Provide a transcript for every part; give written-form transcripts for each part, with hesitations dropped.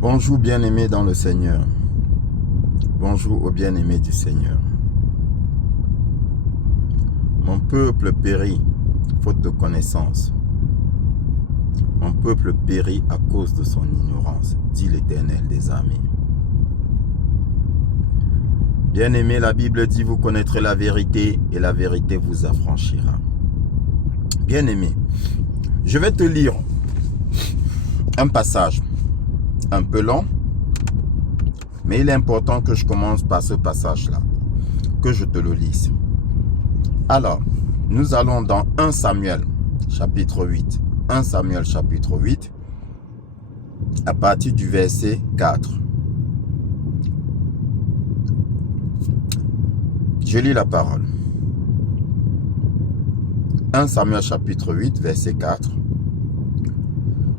Bonjour bien-aimés dans le Seigneur. Bonjour aux bien-aimés du Seigneur. Mon peuple périt, faute de connaissance. Mon peuple périt à cause de son ignorance, dit l'Éternel des armées. Bien-aimés, la Bible dit, vous connaîtrez la vérité et la vérité vous affranchira. Bien-aimés, je vais te lire un passage un peu long, mais il est important que je commence par ce passage-là, que je te le lise. Alors, nous allons dans 1 Samuel, chapitre 8. 1 Samuel, chapitre 8, à partir du verset 4. Je lis la parole. 1 Samuel, chapitre 8, verset 4.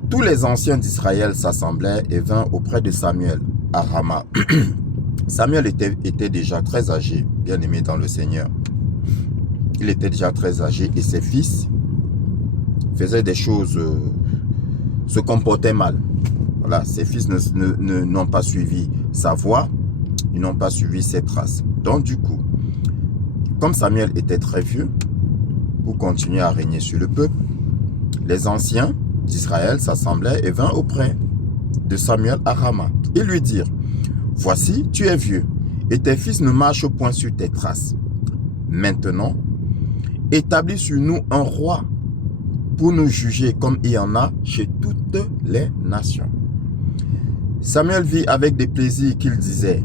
Tous les anciens d'Israël s'assemblaient et vinrent auprès de Samuel à Rama. Samuel était déjà très âgé, bien aimé dans le Seigneur. Il était déjà très âgé et ses fils faisaient des choses, se comportaient mal. Voilà, ses fils n'ont pas suivi sa voie, ils n'ont pas suivi ses traces. Donc du coup, comme Samuel était très vieux, pour continuer à régner sur le peuple, les anciens d'Israël s'assemblaient et vinrent auprès de Samuel à Rama. Ils lui dirent, voici, tu es vieux, et tes fils ne marchent point sur tes traces. Maintenant, établis sur nous un roi pour nous juger comme il y en a chez toutes les nations. Samuel vit avec des plaisirs qu'il disait,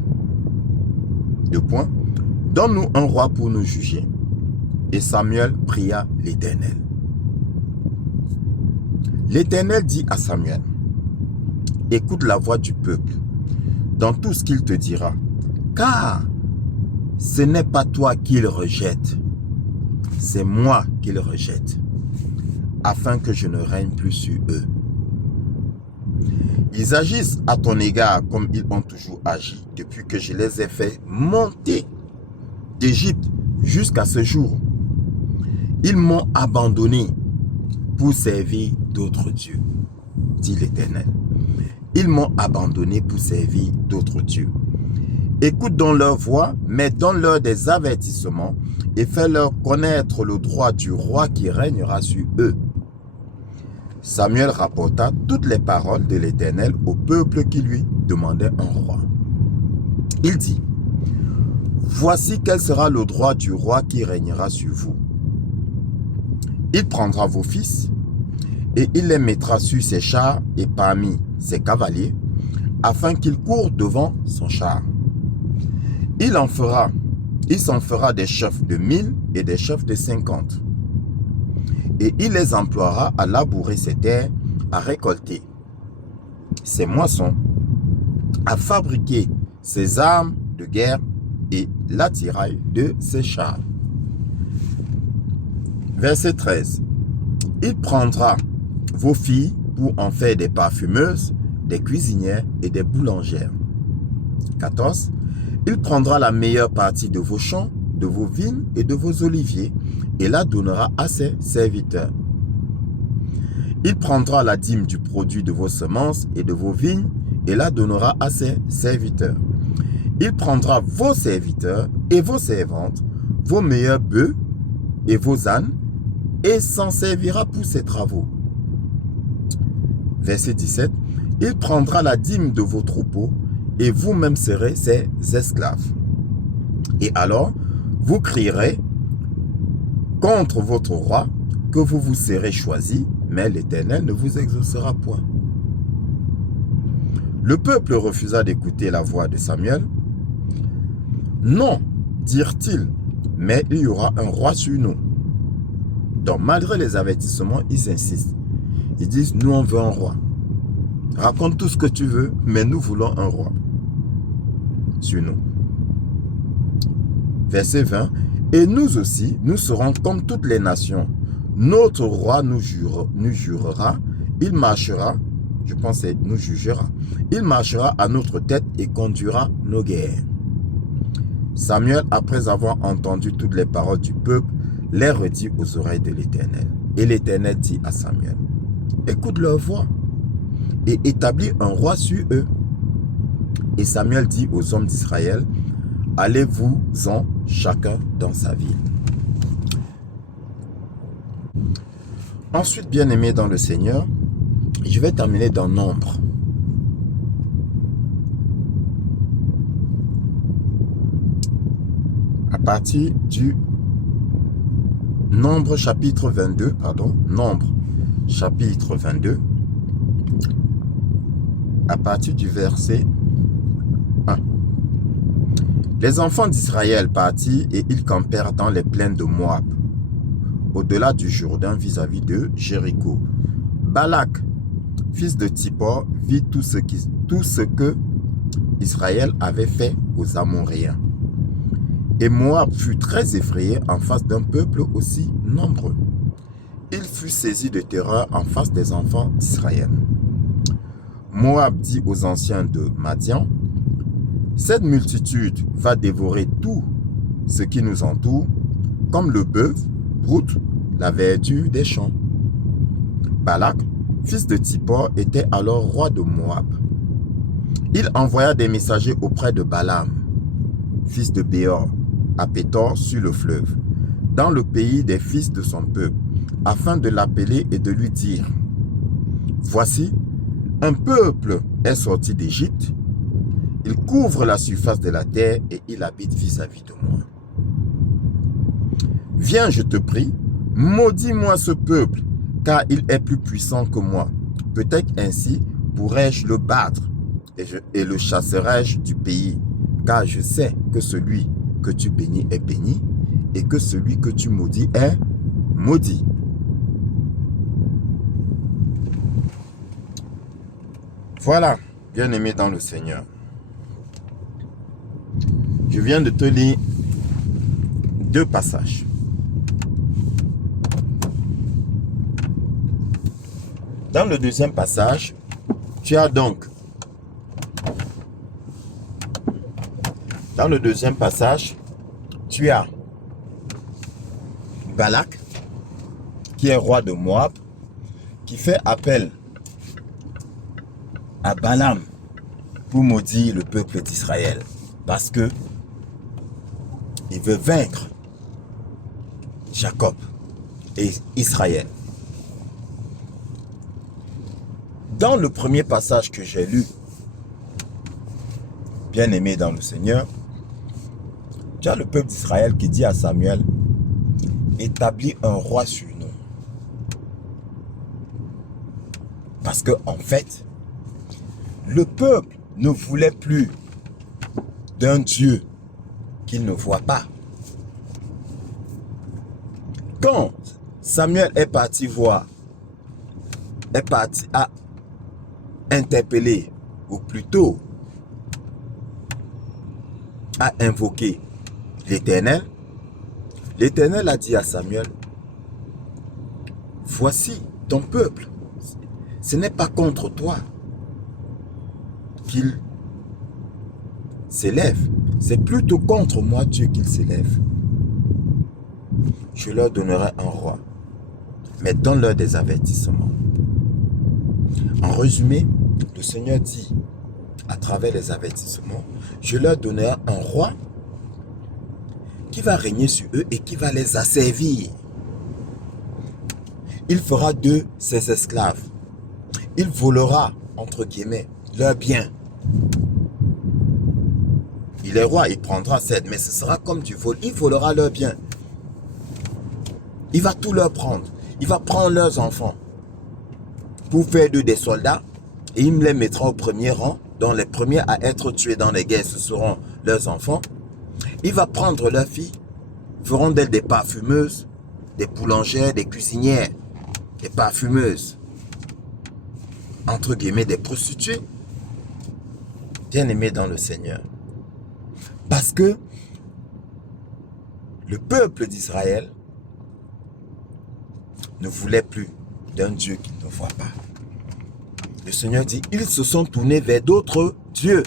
donne-nous un roi pour nous juger. Et Samuel pria l'Éternel. L'Éternel dit à Samuel, écoute la voix du peuple dans tout ce qu'il te dira, car ce n'est pas toi qu'il rejette, c'est moi qu'il rejette, afin que je ne règne plus sur eux. Ils agissent à ton égard comme ils ont toujours agi, depuis que je les ai fait monter d'Égypte jusqu'à ce jour. Ils m'ont abandonné pour servir d'autres dieux, dit l'Éternel. Ils m'ont abandonné pour servir d'autres dieux. Écoute donc leur voix, mais donne-leur des avertissements et fais-leur connaître le droit du roi qui régnera sur eux. Samuel rapporta toutes les paroles de l'Éternel au peuple qui lui demandait un roi. Il dit, voici quel sera le droit du roi qui régnera sur vous. Il prendra vos fils et il les mettra sur ses chars et parmi ses cavaliers, afin qu'ils courent devant son char. Il s'en fera des chefs de 1000 et des chefs de 50. Et il les emploiera à labourer ses terres, à récolter ses moissons, à fabriquer ses armes de guerre et l'attirail de ses chars. Verset 13. Il prendra vos filles pour en faire des parfumeuses, des cuisinières et des boulangères. 14. Il prendra la meilleure partie de vos champs, de vos vignes et de vos oliviers et la donnera à ses serviteurs. Il prendra la dîme du produit de vos semences et de vos vignes et la donnera à ses serviteurs. Il prendra vos serviteurs et vos servantes, vos meilleurs bœufs et vos ânes et s'en servira pour ses travaux. Verset 17. Il prendra la dîme de vos troupeaux et vous-même serez ses esclaves. Et alors, vous crierez contre votre roi que vous vous serez choisi, mais l'Éternel ne vous exaucera point. Le peuple refusa d'écouter la voix de Samuel. Non, dirent-ils, mais il y aura un roi sur nous. Donc, malgré les avertissements, ils insistent. Ils disent, nous on veut un roi. Raconte tout ce que tu veux, mais nous voulons un roi sur nous. Verset 20. Et nous aussi, nous serons comme toutes les nations. Notre roi nous jurera, il marchera, je pense que nous jugera, il marchera à notre tête et conduira nos guerres. Samuel, après avoir entendu toutes les paroles du peuple, les redit aux oreilles de l'Éternel. Et l'Éternel dit à Samuel, écoute leur voix et établis un roi sur eux. Et Samuel dit aux hommes d'Israël, allez-vous-en chacun dans sa ville. Ensuite, bien-aimés dans le Seigneur, je vais terminer dans Nombre. À partir du Nombre chapitre 22, Nombre chapitre 22, à partir du verset 1. Les enfants d'Israël partirent et ils campèrent dans les plaines de Moab, au-delà du Jourdain vis-à-vis de Jéricho. Balak, fils de Tsippor, vit tout ce que Israël avait fait aux Amoréens. Et Moab fut très effrayé en face d'un peuple aussi nombreux. Il fut saisi de terreur en face des enfants d'Israël. Moab dit aux anciens de Madian, « Cette multitude va dévorer tout ce qui nous entoure, comme le bœuf broute la verdure des champs. » Balak, fils de Tsippor, était alors roi de Moab. Il envoya des messagers auprès de Balaam, fils de Béor, à Pétor sur le fleuve, dans le pays des fils de son peuple, afin de l'appeler et de lui dire, « Voici, un peuple est sorti d'Égypte, il couvre la surface de la terre et il habite vis-à-vis de moi. Viens, je te prie, maudis-moi ce peuple, car il est plus puissant que moi. Peut-être ainsi pourrais-je le battre et le chasserai-je du pays, car je sais que celui que tu bénis est béni et que celui que tu maudis est maudit. » Voilà, bien-aimé dans le Seigneur. Je viens de te lire 2 passages. Dans le deuxième passage, tu as donc, Balak, qui est roi de Moab, qui fait appel à Balaam pour maudire le peuple d'Israël, parce que il veut vaincre Jacob et Israël. Dans le premier passage que j'ai lu, bien-aimé dans le Seigneur, tu as le peuple d'Israël qui dit à Samuel, établis un roi sur nous. Parce que en fait, le peuple ne voulait plus d'un Dieu qu'il ne voit pas. Quand Samuel est parti à interpeller, ou plutôt à invoquer l'Éternel, l'Éternel a dit à Samuel, voici ton peuple, ce n'est pas contre toi qu'il s'élève, c'est plutôt contre moi Dieu qu'il s'élève. Je leur donnerai un roi, mais donne-leur des avertissements. En résumé, le Seigneur dit, à travers les avertissements, je leur donnerai un roi qui va régner sur eux et qui va les asservir. Il fera d'eux ses esclaves. Il volera, entre guillemets, leurs biens. Il est roi, il prendra cette, mais ce sera comme du vol. Il volera leurs biens. Il va tout leur prendre. Il va prendre leurs enfants pour faire d'eux des soldats et il me les mettra au premier rang. Donc les premiers à être tués dans les guerres, ce seront leurs enfants. Il va prendre leurs filles, feront d'elles des parfumeuses, des boulangères, des cuisinières, des parfumeuses, entre guillemets des prostituées, bien-aimées dans le Seigneur. Parce que le peuple d'Israël ne voulait plus d'un Dieu qu'il ne voit pas. Le Seigneur dit, ils se sont tournés vers d'autres dieux.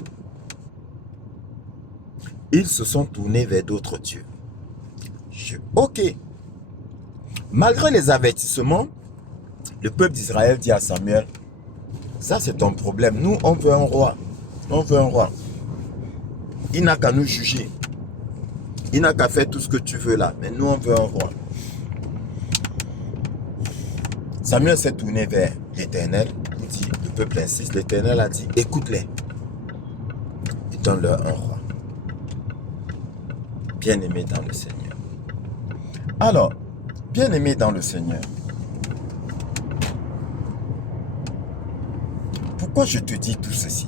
Ils se sont tournés vers d'autres dieux. Ok. Malgré les avertissements, le peuple d'Israël dit à Samuel, ça c'est ton problème. Nous, on veut un roi. On veut un roi. Il n'a qu'à nous juger. Il n'a qu'à faire tout ce que tu veux là. Mais nous, on veut un roi. Samuel s'est tourné vers l'Éternel. Il dit, le peuple insiste. L'Éternel a dit, écoute-les. Et donne-leur un roi. Bien-aimé dans le Seigneur. Alors, bien-aimé dans le Seigneur. Pourquoi je te dis tout ceci?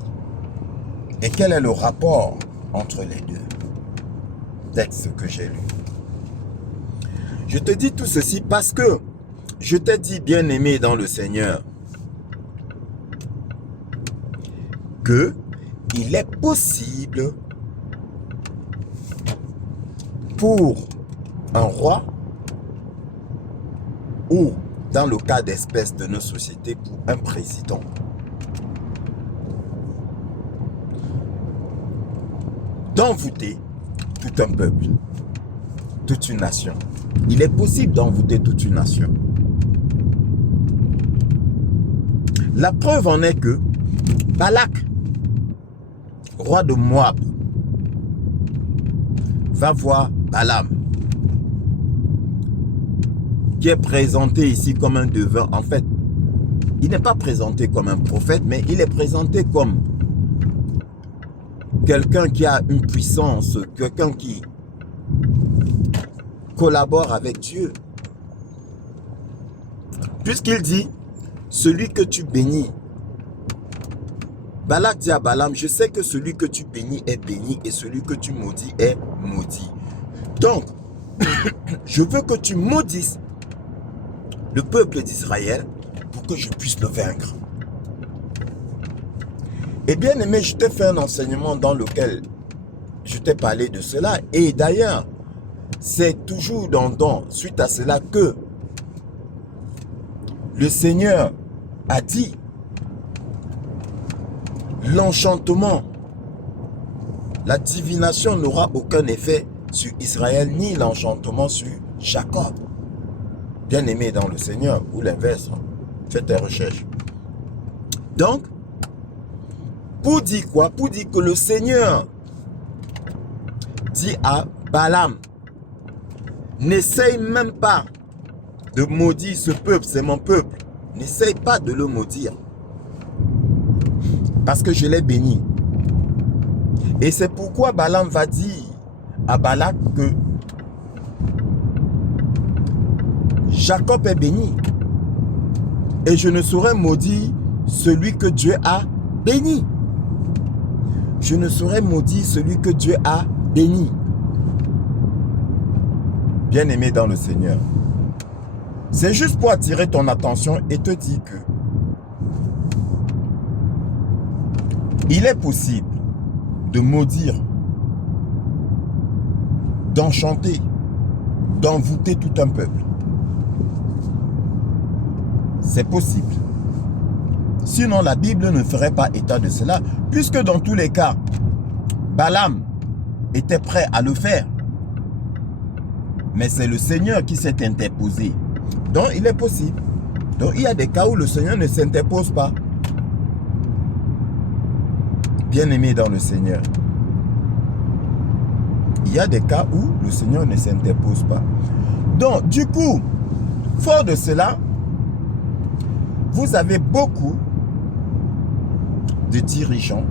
Et quel est le rapport entre les deux textes que j'ai lus? Je te dis tout ceci parce que je t'ai dit, bien-aimé dans le Seigneur, que il est possible pour un roi ou, dans le cas d'espèce de nos sociétés, pour un président, d'envoûter tout un peuple, toute une nation. Il est possible d'envoûter toute une nation. La preuve en est que Balak, roi de Moab, va voir Balaam, qui est présenté ici comme un devin. En fait, il n'est pas présenté comme un prophète, mais il est présenté comme quelqu'un qui a une puissance, quelqu'un qui collabore avec Dieu. Puisqu'il dit, celui que tu bénis. Balak dit à Balaam, je sais que celui que tu bénis est béni et celui que tu maudis est maudit. Donc, je veux que tu maudisses le peuple d'Israël pour que je puisse le vaincre. Et bien aimé, je t'ai fait un enseignement dans lequel je t'ai parlé de cela. Et d'ailleurs, c'est toujours suite à cela que le Seigneur a dit l'enchantement, la divination n'aura aucun effet sur Israël, ni l'enchantement sur Jacob. Bien aimé dans le Seigneur, ou l'inverse, fais tes recherches. Donc, pour dire quoi? Pour dire que le Seigneur dit à Balaam, n'essaye même pas de maudire ce peuple, c'est mon peuple. N'essaye pas de le maudire. Parce que je l'ai béni. Et c'est pourquoi Balaam va dire à Balak que Jacob est béni. Et je ne saurais maudire celui que Dieu a béni. Je ne saurais maudire celui que Dieu a béni. Bien-aimé dans le Seigneur. C'est juste pour attirer ton attention et te dire que il est possible de maudire, d'enchanter, d'envoûter tout un peuple. C'est possible. Sinon, la Bible ne ferait pas état de cela, puisque dans tous les cas, Balaam était prêt à le faire. Mais c'est le Seigneur qui s'est interposé. Donc, il est possible. Donc, il y a des cas où le Seigneur ne s'interpose pas. Bien-aimé dans le Seigneur. Il y a des cas où le Seigneur ne s'interpose pas. Donc, du coup, fort de cela, vous avez beaucoup de dirigeants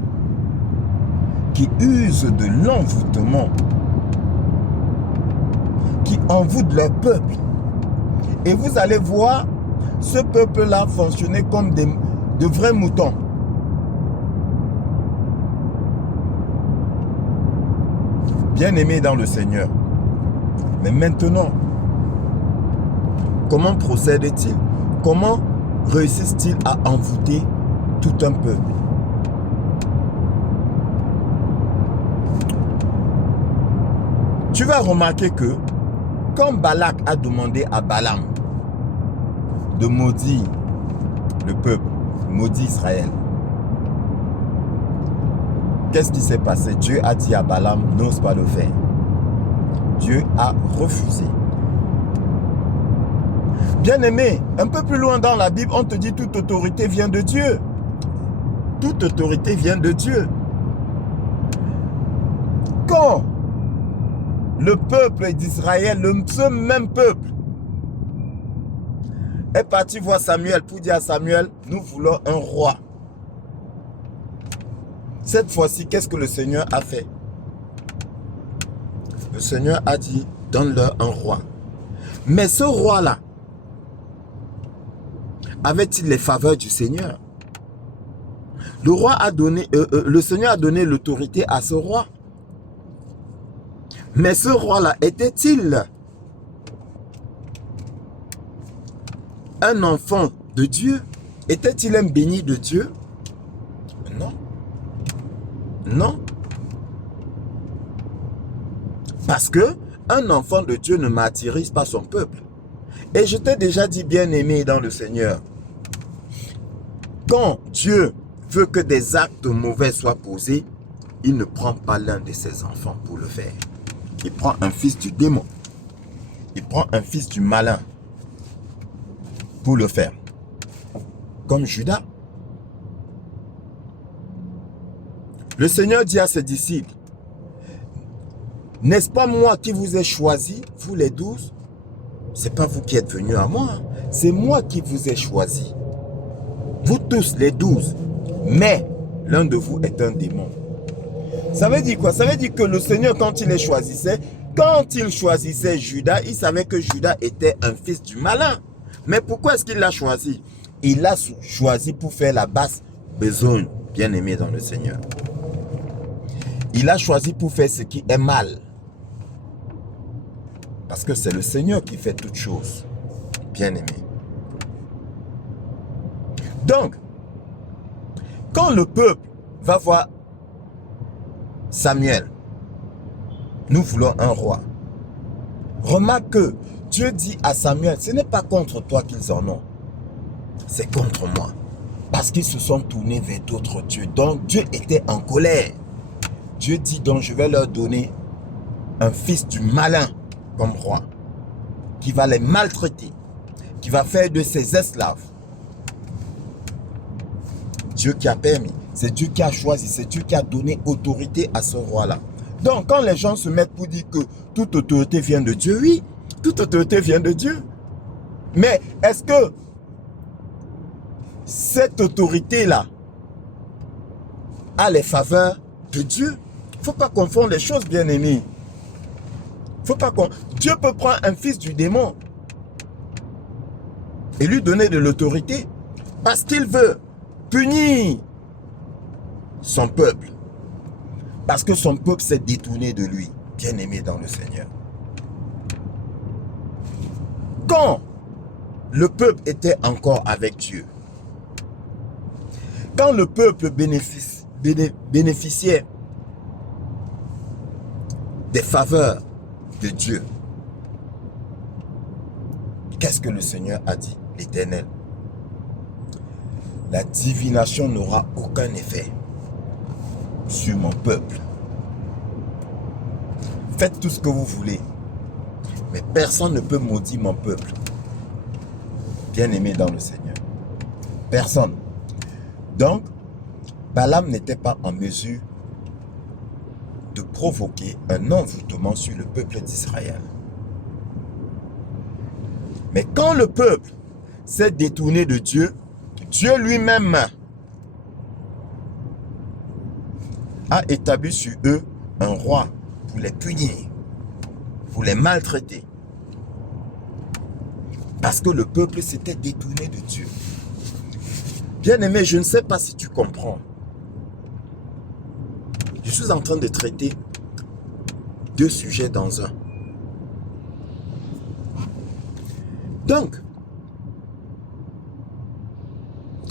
qui usent de l'envoûtement, qui envoûtent leur peuple. Et vous allez voir ce peuple-là fonctionner comme de vrais moutons. Bien-aimés dans le Seigneur. Mais maintenant, comment procède-t-il? Comment réussissent-ils à envoûter tout un peuple? Tu vas remarquer que quand Balak a demandé à Balaam de maudire le peuple, maudire Israël, qu'est-ce qui s'est passé? Dieu a dit à Balaam, n'ose pas le faire. Dieu a refusé. Bien-aimé, un peu plus loin dans la Bible, on te dit toute autorité vient de Dieu. Toute autorité vient de Dieu. Quand le peuple d'Israël, ce même peuple, est parti voir Samuel pour dire à Samuel, nous voulons un roi. Cette fois-ci, qu'est-ce que le Seigneur a fait? Le Seigneur a dit, donne-leur un roi. Mais ce roi-là, avait-il les faveurs du Seigneur? Le Seigneur a donné l'autorité à ce roi. Mais ce roi-là, était-il un enfant de Dieu? Était-il un béni de Dieu? Non. Non. Parce que un enfant de Dieu ne martyrise pas son peuple. Et je t'ai déjà dit, bien-aimé dans le Seigneur, quand Dieu veut que des actes mauvais soient posés, il ne prend pas l'un de ses enfants pour le faire. Il prend un fils du démon. Il prend un fils du malin pour le faire. Comme Judas. Le Seigneur dit à ses disciples, n'est-ce pas moi qui vous ai choisi, vous les 12? Ce n'est pas vous qui êtes venus à moi, hein. C'est moi qui vous ai choisi. Vous tous les 12. Mais l'un de vous est un démon. Ça veut dire quoi? Ça veut dire que le Seigneur, quand il choisissait Judas, il savait que Judas était un fils du malin. Mais pourquoi est-ce qu'il l'a choisi? Il l'a choisi pour faire la basse besogne, bien-aimé dans le Seigneur. Il a choisi pour faire ce qui est mal. Parce que c'est le Seigneur qui fait toutes choses, bien-aimé. Donc, quand le peuple va voir Samuel, nous voulons un roi. Remarque que Dieu dit à Samuel, ce n'est pas contre toi qu'ils en ont, c'est contre moi. Parce qu'ils se sont tournés vers d'autres dieux. Donc Dieu était en colère. Dieu dit donc je vais leur donner un fils du malin comme roi, qui va les maltraiter, qui va faire de ses esclaves. Dieu qui a permis, c'est Dieu qui a choisi, c'est Dieu qui a donné autorité à ce roi-là. Donc quand les gens se mettent pour dire que toute autorité vient de Dieu, oui, toute autorité vient de Dieu. Mais est-ce que cette autorité-là a les faveurs de Dieu? Il ne faut pas confondre les choses, bien-aimés. Faut pas qu'on... Dieu peut prendre un fils du démon et lui donner de l'autorité parce qu'il veut punir son peuple. Parce que son peuple s'est détourné de lui, bien-aimé dans le Seigneur. Quand le peuple était encore avec Dieu, quand le peuple bénéficiait des faveurs de Dieu, qu'est-ce que le Seigneur a dit, l'Éternel? La divination n'aura aucun effet sur mon peuple. Faites tout ce que vous voulez, mais personne ne peut maudire mon peuple. Bien-aimé dans le Seigneur. Personne. Donc, Balaam n'était pas en mesure de provoquer un envoûtement sur le peuple d'Israël. Mais quand le peuple s'est détourné de Dieu, Dieu lui-même a établi sur eux un roi pour les punir, pour les maltraiter. Parce que le peuple s'était détourné de Dieu. Bien-aimé, je ne sais pas si tu comprends. Je suis en train de traiter deux sujets dans un. Donc,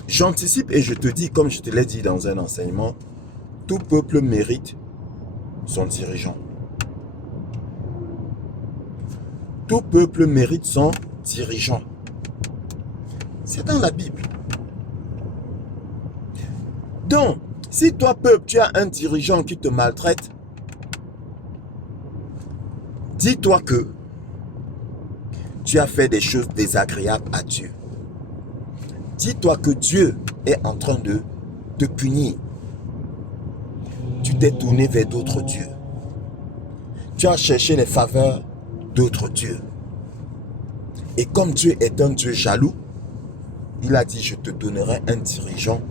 j'anticipe et je te dis, comme je te l'ai dit dans un enseignement, tout peuple mérite son dirigeant. Tout peuple mérite son dirigeant. C'est dans la Bible. Donc, si toi, peuple, tu as un dirigeant qui te maltraite, dis-toi que tu as fait des choses désagréables à Dieu. Dis-toi que Dieu est en train de te punir. Tu t'es tourné vers d'autres dieux. Tu as cherché les faveurs d'autres dieux. Et comme Dieu est un Dieu jaloux, il a dit, je te donnerai un dirigeant.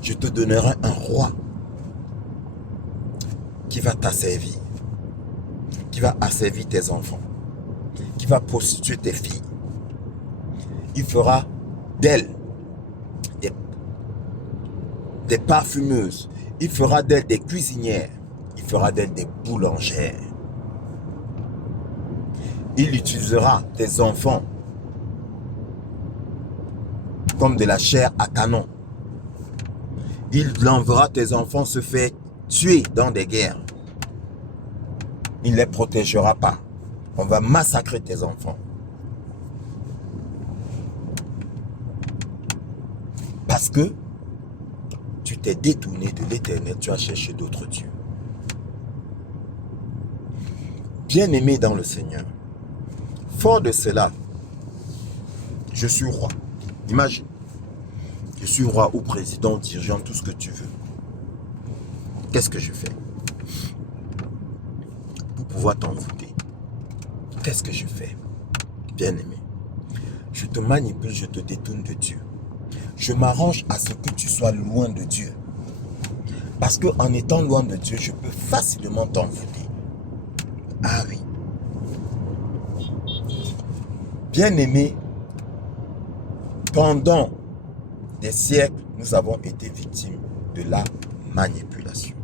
Je te donnerai un roi qui va t'asservir, qui va asservir tes enfants, qui va prostituer tes filles. Il fera d'elles des parfumeuses. Il fera d'elles des cuisinières. Il fera d'elles des boulangères. Il utilisera tes enfants comme de la chair à canon. Il enverra tes enfants se faire tuer dans des guerres. Il ne les protégera pas. On va massacrer tes enfants. Parce que tu t'es détourné de l'Éternel, tu as cherché d'autres dieux. Bien-aimé dans le Seigneur, fort de cela, je suis roi. Imagine, je suis roi ou président, dirigeant, tout ce que tu veux. Qu'est-ce que je fais pour pouvoir t'envoûter? Qu'est-ce que je fais? Bien-aimé, je te manipule, je te détourne de Dieu. Je m'arrange à ce que tu sois loin de Dieu. Parce qu'en étant loin de Dieu, je peux facilement t'envoûter. Ah oui. Bien-aimé, pendant des siècles, nous avons été victimes de la manipulation.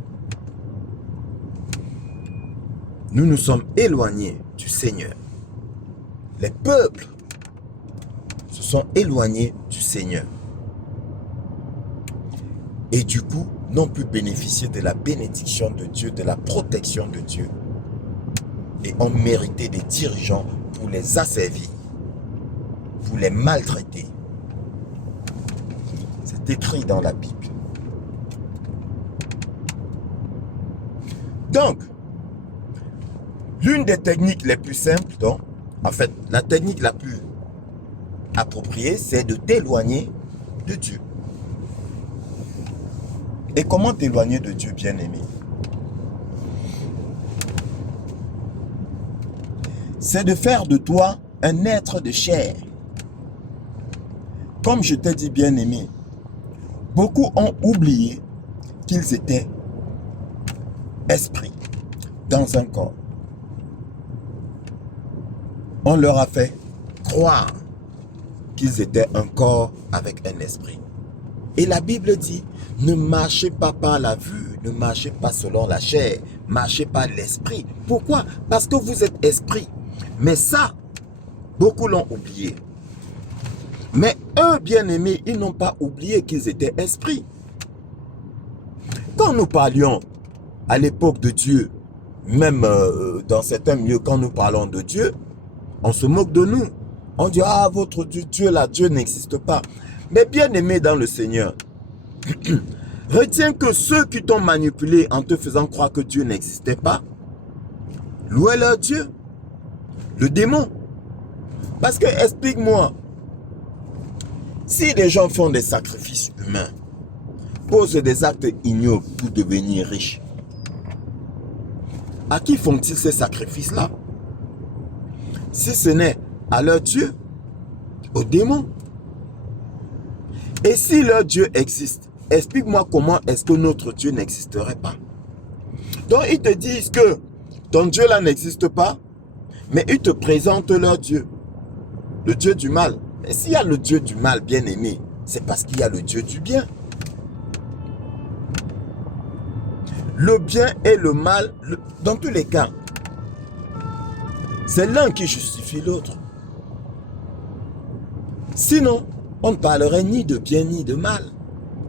Nous nous sommes éloignés du Seigneur. Les peuples se sont éloignés du Seigneur. Et du coup, n'ont pu bénéficier de la bénédiction de Dieu, de la protection de Dieu. Et ont mérité des dirigeants pour les asservir, pour les maltraiter. C'est écrit dans la Bible. Donc, l'une des techniques les plus simples, donc, en fait, la technique la plus appropriée, c'est de t'éloigner de Dieu. Et comment t'éloigner de Dieu, bien-aimé? C'est de faire de toi un être de chair. Comme je t'ai dit, bien-aimé, beaucoup ont oublié qu'ils étaient esprits dans un corps. On leur a fait croire qu'ils étaient un corps avec un esprit. Et la Bible dit, ne marchez pas par la vue, ne marchez pas selon la chair, marchez par l'esprit. Pourquoi? Parce que vous êtes esprit. Mais ça, beaucoup l'ont oublié. Mais eux, bien-aimés, ils n'ont pas oublié qu'ils étaient esprits. Quand nous parlions à l'époque de Dieu, même dans certains milieux, quand nous parlons de Dieu, on se moque de nous. On dit, ah, votre Dieu là, Dieu n'existe pas. Mais bien-aimé dans le Seigneur, retiens que ceux qui t'ont manipulé en te faisant croire que Dieu n'existait pas, louez leur Dieu, le démon. Parce que, explique-moi, si des gens font des sacrifices humains, posent des actes ignobles pour devenir riches, à qui font-ils ces sacrifices-là? Si ce n'est à leur Dieu, aux démons. Et si leur Dieu existe, explique-moi comment est-ce que notre Dieu n'existerait pas. Donc ils te disent que ton Dieu là n'existe pas, mais ils te présentent leur Dieu, le Dieu du mal. Mais s'il y a le Dieu du mal, bien aimé, c'est parce qu'il y a le Dieu du bien. Le bien et le mal, dans tous les cas, c'est l'un qui justifie l'autre. Sinon, on ne parlerait ni de bien ni de mal.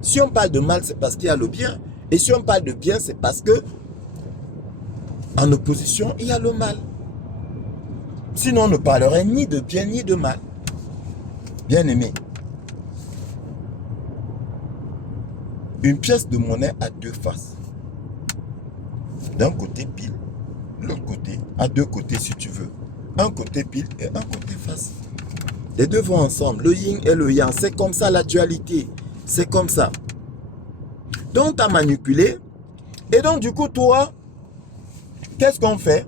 Si on parle de mal, c'est parce qu'il y a le bien. Et si on parle de bien, c'est parce que en opposition, il y a le mal. Sinon, on ne parlerait ni de bien ni de mal. Bien aimé, une pièce de monnaie a deux faces. D'un côté pile, l'autre côté, à deux côtés si tu veux. Un côté pile et un côté face. Les deux vont ensemble, le yin et le yang. C'est comme ça la dualité. C'est comme ça. Donc, tu as manipulé. Et donc, du coup, toi, qu'est-ce qu'on fait?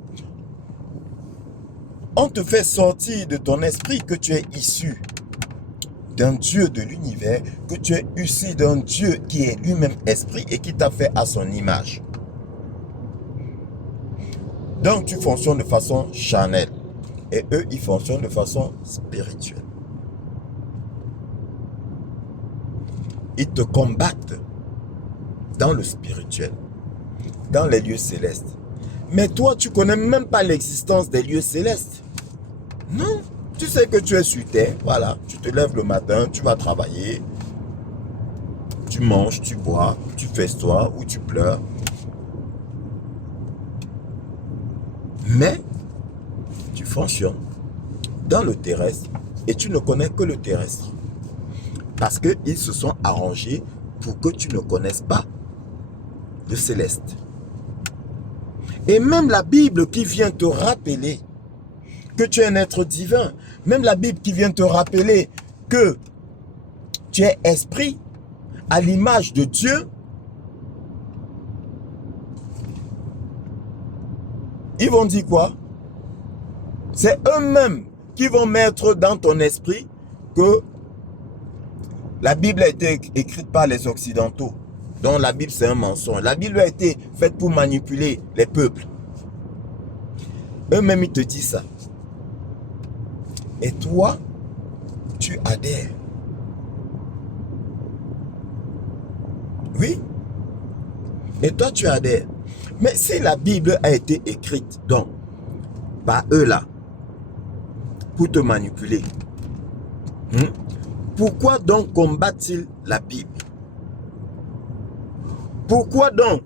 On te fait sortir de ton esprit que tu es issu d'un Dieu de l'univers, que tu es issu d'un Dieu qui est lui-même esprit et qui t'a fait à son image. Donc tu fonctionnes de façon charnelle et eux, ils fonctionnent de façon spirituelle. Ils te combattent dans le spirituel, dans les lieux célestes. Mais toi, tu ne connais même pas l'existence des lieux célestes. Non, tu sais que tu es sur terre, voilà, tu te lèves le matin, tu vas travailler, tu manges, tu bois, tu festoies ou tu pleures. Mais tu fonctionnes dans le terrestre et tu ne connais que le terrestre. Parce qu'ils se sont arrangés pour que tu ne connaisses pas le céleste. Et même la Bible qui vient te rappeler que tu es un être divin, même la Bible qui vient te rappeler que tu es esprit à l'image de Dieu, ils vont dire quoi? C'est eux-mêmes qui vont mettre dans ton esprit que la Bible a été écrite par les Occidentaux. Donc la Bible c'est un mensonge. La Bible a été faite pour manipuler les peuples. Eux-mêmes ils te disent ça. Et toi, tu adhères. Oui. Et toi, tu adhères. Mais si la Bible a été écrite, donc, par eux là, pour te manipuler, pourquoi donc combattent-ils la Bible? Pourquoi donc,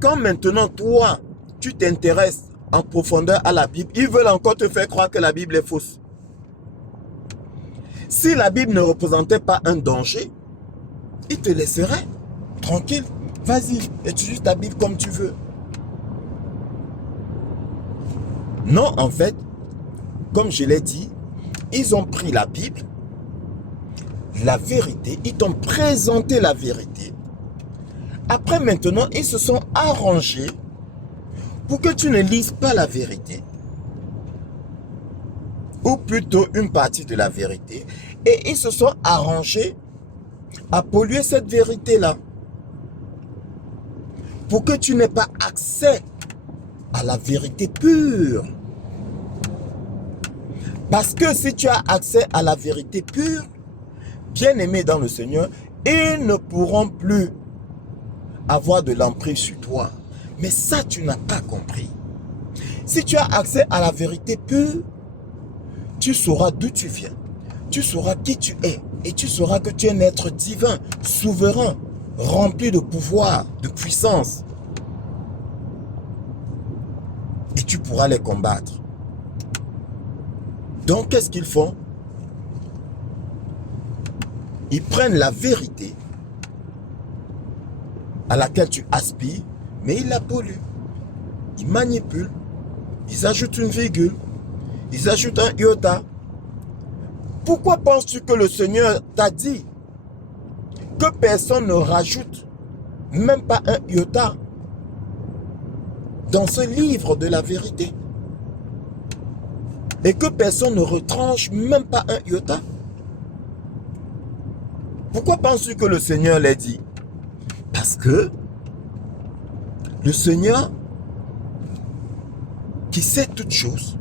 quand maintenant toi, tu t'intéresses en profondeur à la Bible, ils veulent encore te faire croire que la Bible est fausse? Si la Bible ne représentait pas un danger, ils te laisseraient tranquille. Vas-y, étudie ta Bible comme tu veux. Non, en fait, comme je l'ai dit, ils ont pris la Bible, la vérité, ils t'ont présenté la vérité. Après maintenant, ils se sont arrangés pour que tu ne lises pas la vérité. Ou plutôt une partie de la vérité. Et ils se sont arrangés à polluer cette vérité-là. Pour que tu n'aies pas accès à la vérité pure. Parce que si tu as accès à la vérité pure, bien-aimé dans le Seigneur, ils ne pourront plus avoir de l'emprise sur toi. Mais ça, tu n'as pas compris. Si tu as accès à la vérité pure, tu sauras d'où tu viens. Tu sauras qui tu es. Et tu sauras que tu es un être divin, souverain, rempli de pouvoir, de puissance. Et tu pourras les combattre. Donc, qu'est-ce qu'ils font? Ils prennent la vérité à laquelle tu aspires, mais ils la polluent. Ils manipulent. Ils ajoutent une virgule. Ils ajoutent un iota. Pourquoi penses-tu que le Seigneur t'a dit que personne ne rajoute même pas un iota dans ce livre de la vérité? Et que personne ne retranche même pas un iota? Pourquoi penses-tu que le Seigneur l'a dit? Parce que le Seigneur, qui sait toutes choses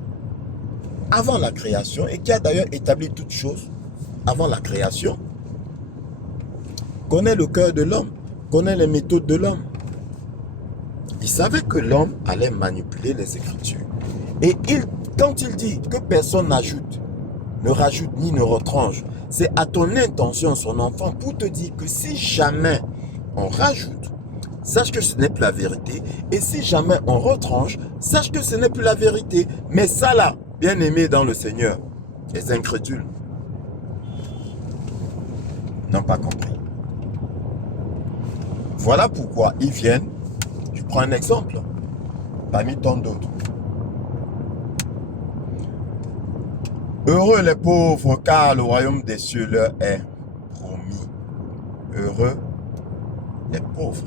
avant la création et qui a d'ailleurs établi toutes choses avant la création, connaît le cœur de l'homme, connaît les méthodes de l'homme. Il savait que l'homme allait manipuler les Écritures. Et quand il dit que personne n'ajoute, ne rajoute ni ne retranche, c'est à ton intention, son enfant, pour te dire que si jamais on rajoute, sache que ce n'est plus la vérité. Et si jamais on retranche, sache que ce n'est plus la vérité. Mais ça là, bien aimé dans le Seigneur, les incrédules n'ont pas compris. Voilà pourquoi ils viennent. Je prends un exemple parmi tant d'autres. Heureux les pauvres, car le royaume des cieux leur est promis. Heureux les pauvres.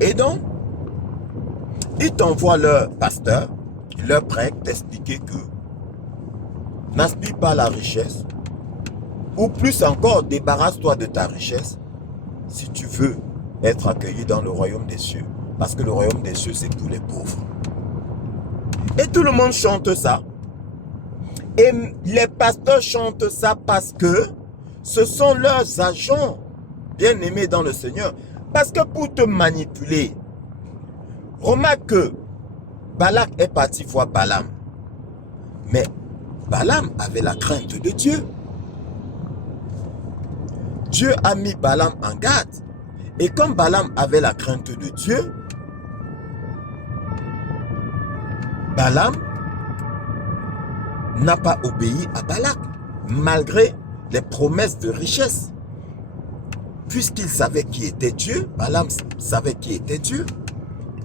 Et donc, Ils t'envoient leur pasteur, leur prêtre, t'expliquer que n'aspire pas à la richesse, ou plus encore, débarrasse-toi de ta richesse si tu veux être accueilli dans le royaume des cieux. Parce que le royaume des cieux, c'est pour les pauvres. Et tout le monde chante ça. Et les pasteurs chantent ça parce que ce sont leurs agents bien-aimés dans le Seigneur. Parce que pour te manipuler, remarque que Balak est parti voir Balaam. Mais Balaam avait la crainte de Dieu. Dieu a mis Balaam en garde. Et comme Balaam avait la crainte de Dieu, Balaam n'a pas obéi à Balak, malgré les promesses de richesse. Puisqu'il savait qui était Dieu, Balaam savait qui était Dieu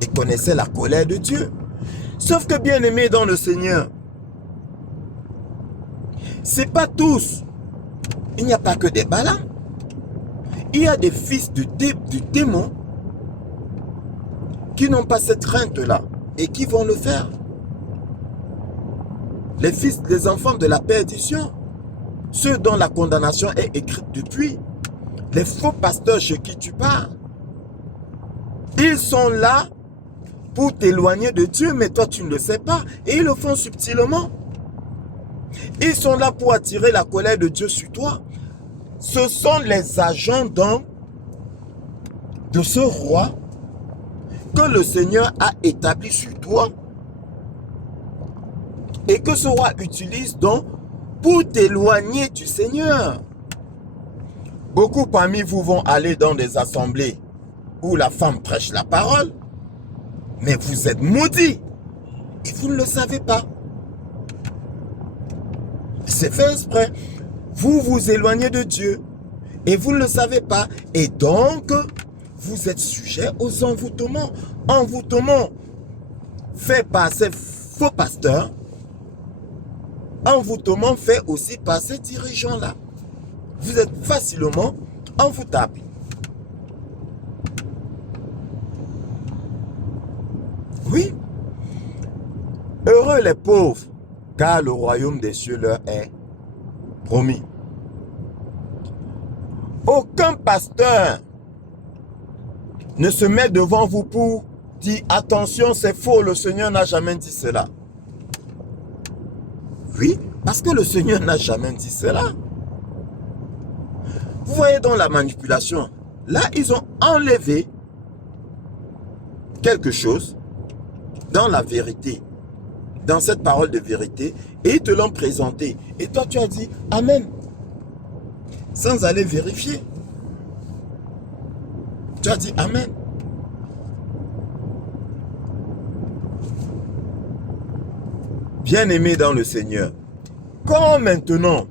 et connaissait la colère de Dieu. Sauf que bien aimé dans le Seigneur, c'est pas tous. Il n'y a pas que des Balaam. Il y a des fils du démon qui n'ont pas cette crainte-là et qui vont le faire. Les fils, les enfants de la perdition, ceux dont la condamnation est écrite depuis, les faux pasteurs chez qui tu pars, ils sont là pour t'éloigner de Dieu, mais toi tu ne le sais pas, et ils le font subtilement. Ils sont là pour attirer la colère de Dieu sur toi. Ce sont les agents de ce roi que le Seigneur a établi sur toi et que ce roi utilise donc pour t'éloigner du Seigneur. Beaucoup parmi vous vont aller dans des assemblées où la femme prêche la parole, mais vous êtes maudits et vous ne le savez pas. C'est fait exprès. Vous vous éloignez de Dieu et vous ne le savez pas. Et donc, vous êtes sujet aux envoûtements. Envoûtement fait par ces faux pasteurs. Envoûtement fait aussi par ces dirigeants-là. Vous êtes facilement envoûtables. Oui. Heureux les pauvres, car le royaume des cieux leur est promis. Aucun pasteur ne se met devant vous pour dire attention, c'est faux, le Seigneur n'a jamais dit cela. Oui, parce que le Seigneur n'a jamais dit cela. Vous voyez dans la manipulation, là ils ont enlevé quelque chose dans la vérité, dans cette parole de vérité, et ils te l'ont présenté. Et toi tu as dit Amen, sans aller vérifier. Tu as dit Amen. Bien-aimé dans le Seigneur, quand maintenant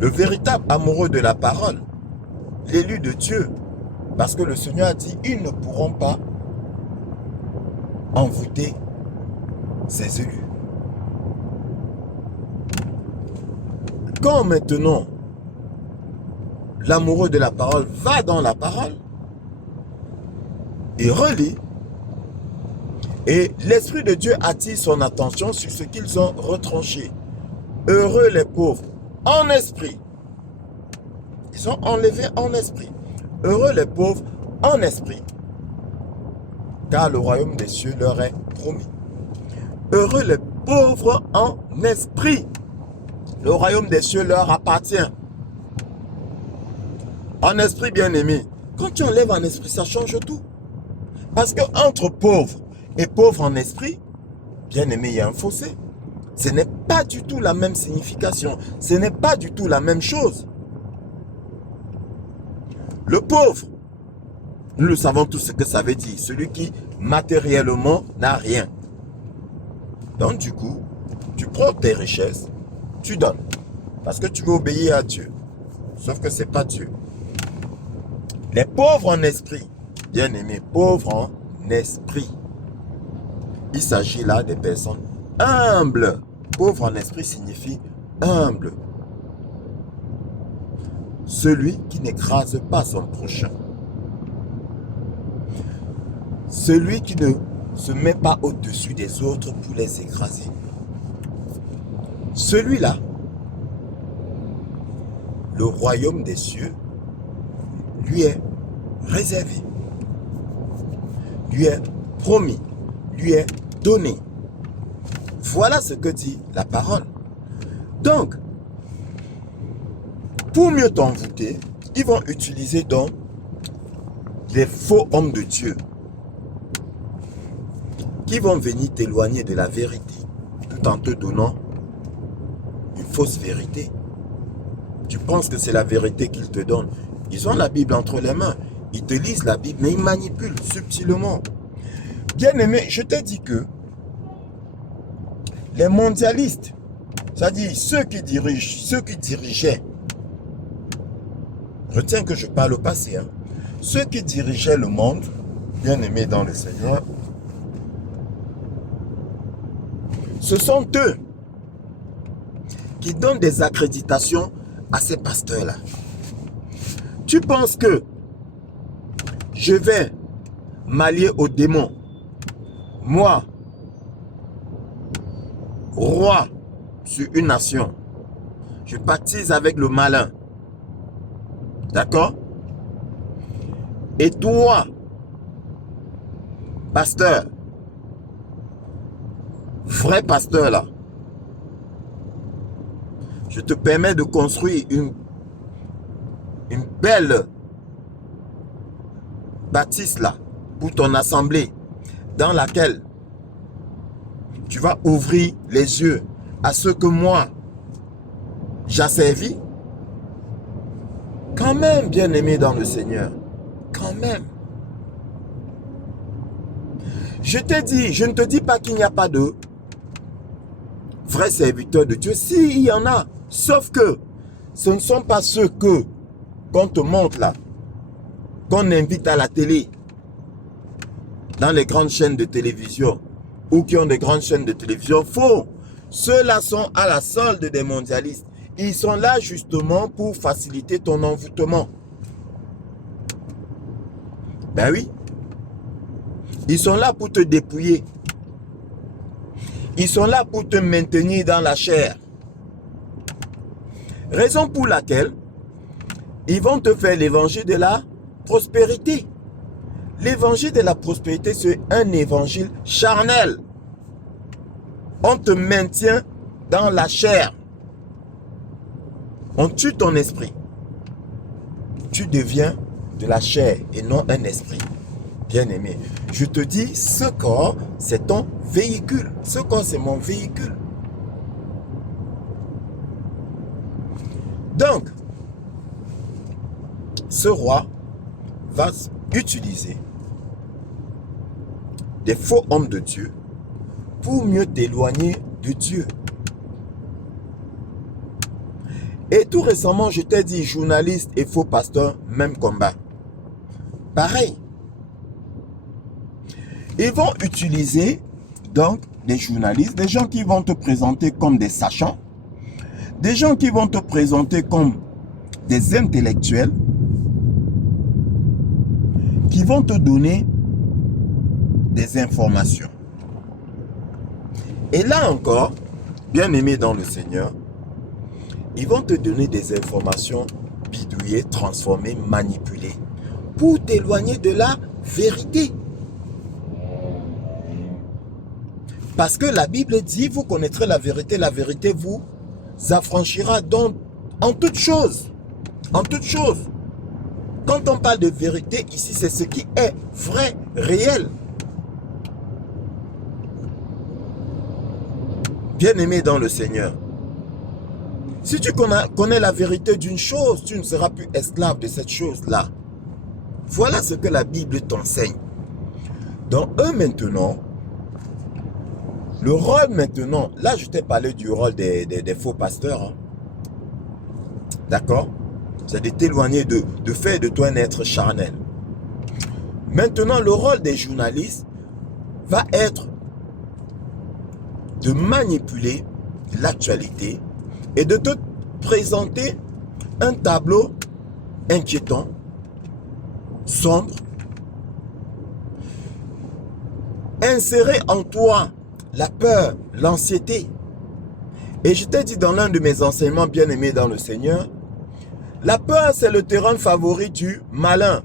le véritable amoureux de la parole, l'élu de Dieu, parce que le Seigneur a dit, ils ne pourront pas envoûter ses élus. Quand maintenant l'amoureux de la parole va dans la parole et relit, et l'Esprit de Dieu attire son attention sur ce qu'ils ont retranché. Heureux les pauvres en esprit. Ils sont enlevés en esprit. Heureux les pauvres en esprit, car le royaume des cieux leur est promis. Heureux les pauvres en esprit. Le royaume des cieux leur appartient. En esprit, bien-aimé. Quand tu enlèves en esprit, ça change tout. Parce que entre pauvres et pauvres en esprit, bien-aimé, il y a un fossé. Ce n'est pas du tout la même signification. Ce n'est pas du tout la même chose. Le pauvre, nous le savons tous ce que ça veut dire. Celui qui matériellement n'a rien. Donc du coup, tu prends tes richesses, tu donnes. Parce que tu veux obéir à Dieu. Sauf que ce n'est pas Dieu. Les pauvres en esprit, bien-aimés, pauvres en esprit. Il s'agit là des personnes humbles. Pauvre en esprit signifie humble. Celui qui n'écrase pas son prochain. celui qui ne se met pas au-dessus des autres pour les écraser. Celui-là, le royaume des cieux lui est réservé, lui est promis, lui est donné. Voilà ce que dit la parole. Donc, pour mieux t'envoûter, ils vont utiliser donc les faux hommes de Dieu qui vont venir t'éloigner de la vérité tout en te donnant une fausse vérité. Tu penses que c'est la vérité qu'ils te donnent. Ils ont la Bible entre les mains. Ils te lisent la Bible, mais ils manipulent subtilement. Bien-aimé, je t'ai dit que les mondialistes, c'est-à-dire ceux qui dirigeaient, retiens que je parle au passé, hein, ceux qui dirigeaient le monde, bien-aimé dans le Seigneur, ce sont eux qui donnent des accréditations à ces pasteurs-là. Tu penses que je vais m'allier aux démons, moi, roi sur une nation, je baptise avec le malin, d'accord? Et toi, pasteur, vrai pasteur là, je te permets de construire une belle bâtisse là pour ton assemblée dans laquelle tu vas ouvrir les yeux à ce que moi j'asservis. Quand même, bien-aimé dans le Seigneur, quand même. Je t'ai dit, je ne te dis pas qu'il n'y a pas de vrais serviteurs de Dieu. Si, il y en a. Sauf que ce ne sont pas ceux qu'on te montre là, qu'on invite à la télé, dans les grandes chaînes de télévision, ou qui ont des grandes chaînes de télévision. Faux. Ceux-là sont à la solde des mondialistes. Ils sont là justement pour faciliter ton envoûtement. Ben oui. Ils sont là pour te dépouiller. Ils sont là pour te maintenir dans la chair. Raison pour laquelle ils vont te faire l'évangile de la prospérité. L'évangile de la prospérité, c'est un évangile charnel. On te maintient dans la chair. On tue ton esprit. Tu deviens de la chair et non un esprit. Bien-aimé, je te dis, ce corps, c'est ton véhicule. Ce corps, c'est mon véhicule. Donc, ce roi va utiliser des faux hommes de Dieu pour mieux t'éloigner de Dieu. Et tout récemment, je t'ai dit, journaliste et faux pasteur, même combat. Pareil. Ils vont utiliser donc des journalistes, des gens qui vont te présenter comme des sachants, des gens qui vont te présenter comme des intellectuels, qui vont te donner des informations. Et là encore, bien-aimé dans le Seigneur, ils vont te donner des informations bidouillées, transformées, manipulées, pour t'éloigner de la vérité. Parce que la Bible dit, vous connaîtrez la vérité vous affranchira donc en toutes choses. En toutes choses. Quand on parle de vérité, ici, c'est ce qui est vrai, réel. Bien-aimé dans le Seigneur, si tu connais la vérité d'une chose, tu ne seras plus esclave de cette chose-là. Voilà ce que la Bible t'enseigne. Donc, eux maintenant, le rôle maintenant, là je t'ai parlé du rôle des faux pasteurs. Hein. D'accord? C'est de t'éloigner, de faire de toi un être charnel. Maintenant, le rôle des journalistes va être de manipuler l'actualité et de te présenter un tableau inquiétant, sombre, insérer en toi la peur, l'anxiété. Et je t'ai dit dans l'un de mes enseignements bien-aimés dans le Seigneur, la peur, c'est le terrain favori du malin.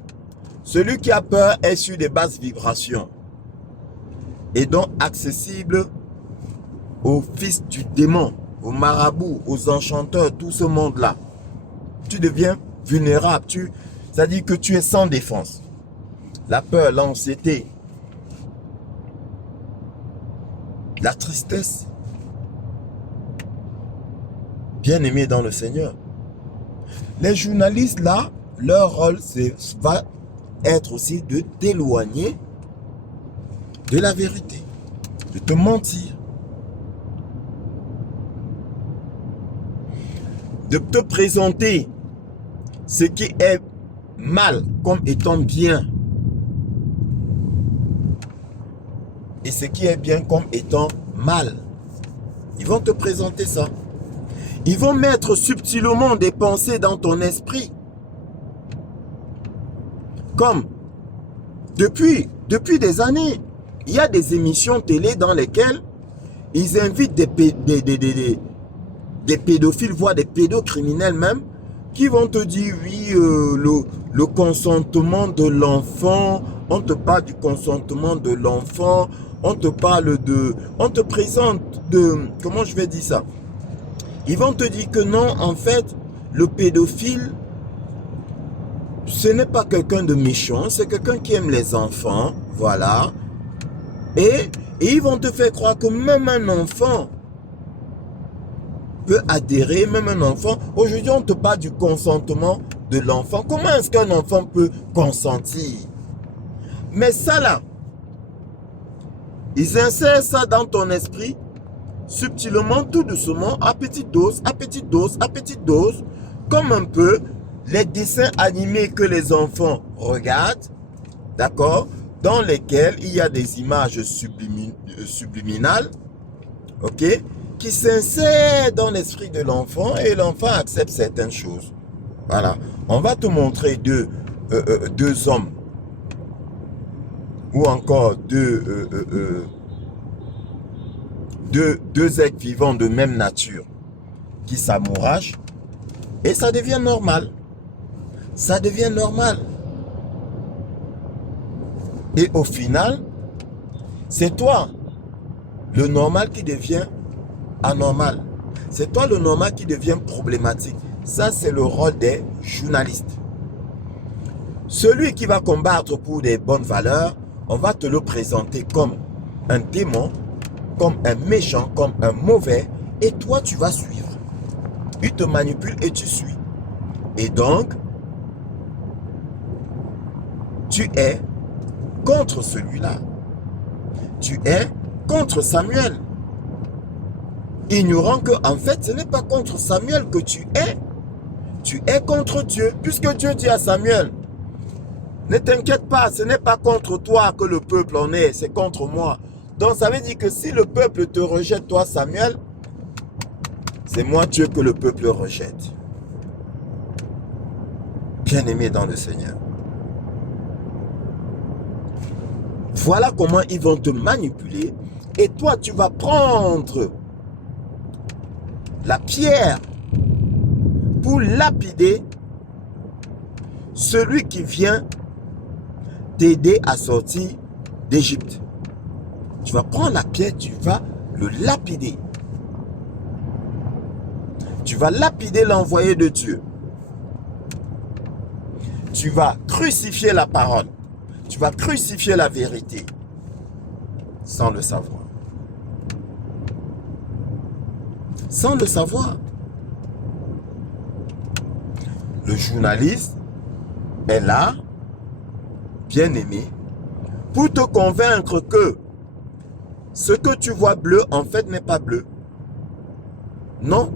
Celui qui a peur est sur des basses vibrations et donc accessible aux fils du démon, aux marabouts, aux enchanteurs, tout ce monde-là. Tu deviens vulnérable, c'est-à-dire que tu es sans défense. La peur, l'anxiété, la tristesse. Bien-aimé dans le Seigneur. Les journalistes là, leur rôle va être aussi de t'éloigner de la vérité, de te mentir, de te présenter ce qui est mal comme étant bien et ce qui est bien comme étant mal. Ils vont te présenter ça. Ils vont mettre subtilement des pensées dans ton esprit. Comme depuis des années, il y a des émissions télé dans lesquelles ils invitent des pédophiles, voire des pédocriminels même, qui vont te dire, oui, le consentement de l'enfant, on te parle du consentement de l'enfant, on te présente de, comment je vais dire ça? Ils vont te dire que non, en fait, le pédophile, ce n'est pas quelqu'un de méchant, c'est quelqu'un qui aime les enfants, voilà. Et ils vont te faire croire que même un enfant peut adhérer, même un enfant. Aujourd'hui, on te parle du consentement de l'enfant. Comment est-ce qu'un enfant peut consentir? Mais ça là, ils insèrent ça dans ton esprit, subtilement, tout doucement, à petite dose, à petite dose, à petite dose, comme un peu les dessins animés que les enfants regardent, d'accord, dans lesquels il y a des images subliminales, ok, qui s'insèrent dans l'esprit de l'enfant et l'enfant accepte certaines choses. Voilà. On va te montrer deux hommes ou encore deux êtres vivants de même nature qui s'amouragent et ça devient normal. Ça devient normal. Et au final, c'est toi, le normal, qui devient anormal. C'est toi, le normal, qui devient problématique. Ça, c'est le rôle des journalistes. Celui qui va combattre pour des bonnes valeurs, on va te le présenter comme un démon, comme un méchant, comme un mauvais, et toi, tu vas suivre. Il te manipule et tu suis. Et donc, tu es contre celui-là. Tu es contre Samuel. Ignorant que, en fait, ce n'est pas contre Samuel que tu es. Tu es contre Dieu, puisque Dieu dit à Samuel, ne t'inquiète pas, ce n'est pas contre toi que le peuple en est, c'est contre moi. Donc ça veut dire que si le peuple te rejette, toi Samuel, c'est moi Dieu que le peuple rejette. Bien-aimé dans le Seigneur. Voilà comment ils vont te manipuler. Et toi, tu vas prendre la pierre pour lapider celui qui vient t'aider à sortir d'Égypte. Tu vas prendre la pierre, tu vas le lapider. Tu vas lapider l'envoyé de Dieu. Tu vas crucifier la parole. Tu vas crucifier la vérité sans le savoir. Sans le savoir. Le journaliste est là, bien aimé, pour te convaincre que ce que tu vois bleu, en fait, n'est pas bleu. Non.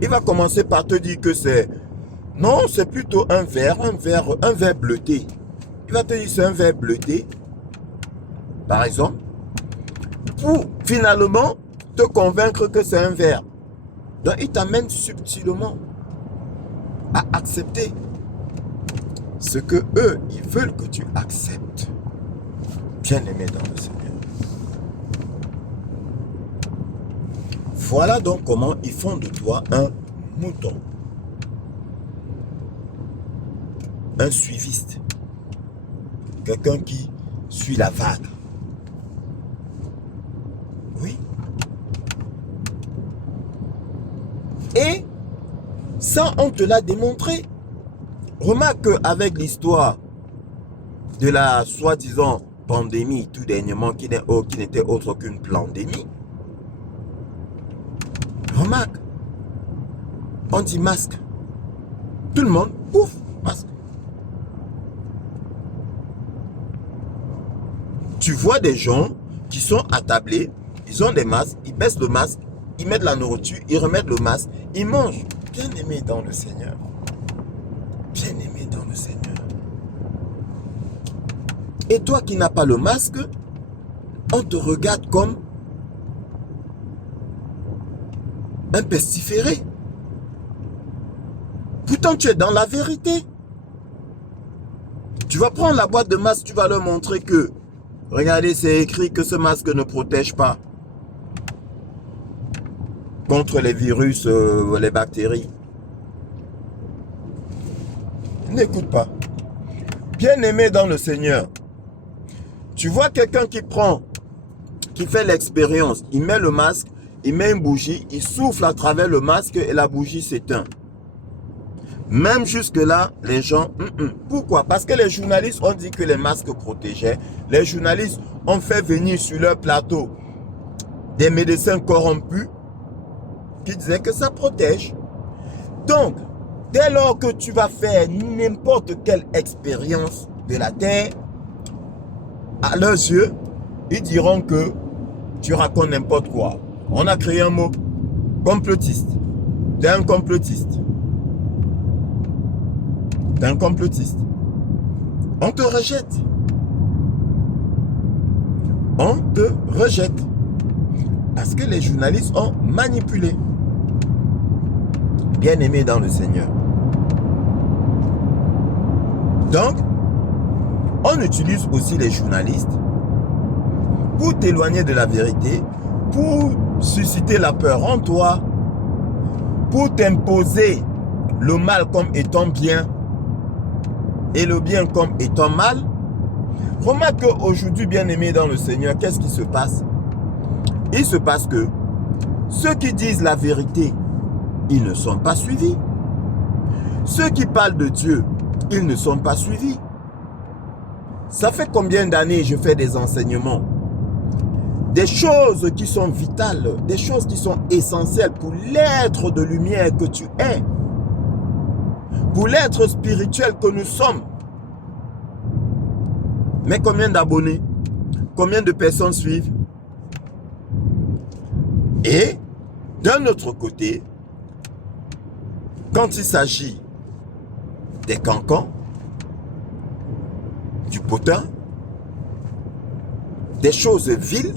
Il va commencer par te dire que c'est... Non, c'est plutôt un vert bleuté. Il va te dire c'est un vert bleuté, par exemple, pour finalement te convaincre que c'est un vert. Donc, il t'amène subtilement à accepter ce que eux, ils veulent que tu acceptes. Bien-aimé dans le Seigneur. Voilà donc comment ils font de toi un mouton. Un suiviste. Quelqu'un qui suit la vague. Oui. Et ça, on te l'a démontré. Remarque qu'avec l'histoire de la soi-disant pandémie tout dernièrement qui n'était autre qu'une pandémie, remarque, on dit masque. Tout le monde, pouf, masque. Tu vois des gens qui sont attablés, ils ont des masques, ils baissent le masque, ils mettent la nourriture, ils remettent le masque, ils mangent. Bien-aimé dans le Seigneur. Bien-aimé dans le Seigneur. Et toi qui n'as pas le masque, on te regarde comme un pestiféré. Pourtant, tu es dans la vérité. Tu vas prendre la boîte de masque, tu vas leur montrer que, regardez, c'est écrit que ce masque ne protège pas contre les virus, les bactéries. N'écoute pas. Bien-aimé dans le Seigneur, tu vois quelqu'un qui fait l'expérience, il met le masque, il met une bougie, il souffle à travers le masque et la bougie s'éteint. Même jusque-là, les gens... Pourquoi? Parce que les journalistes ont dit que les masques protégeaient. Les journalistes ont fait venir sur leur plateau des médecins corrompus qui disaient que ça protège. Donc, dès lors que tu vas faire n'importe quelle expérience de la terre, à leurs yeux, ils diront que tu racontes n'importe quoi. On a créé un mot, complotiste. Tu es un complotiste. Tu es un complotiste. On te rejette. On te rejette. Parce que les journalistes ont manipulé. Bien-aimé dans le Seigneur. Donc, on utilise aussi les journalistes pour t'éloigner de la vérité, pour susciter la peur en toi, pour t'imposer le mal comme étant bien et le bien comme étant mal. Remarque qu'aujourd'hui, bien-aimé dans le Seigneur, qu'est-ce qui se passe? Il se passe que ceux qui disent la vérité, ils ne sont pas suivis. Ceux qui parlent de Dieu, ils ne sont pas suivis. Ça fait combien d'années je fais des enseignements? Des choses qui sont vitales, des choses qui sont essentielles pour l'être de lumière que tu es, pour l'être spirituel que nous sommes. Mais combien d'abonnés? Combien de personnes suivent? Et d'un autre côté, quand il s'agit des cancans, du potin, des choses viles,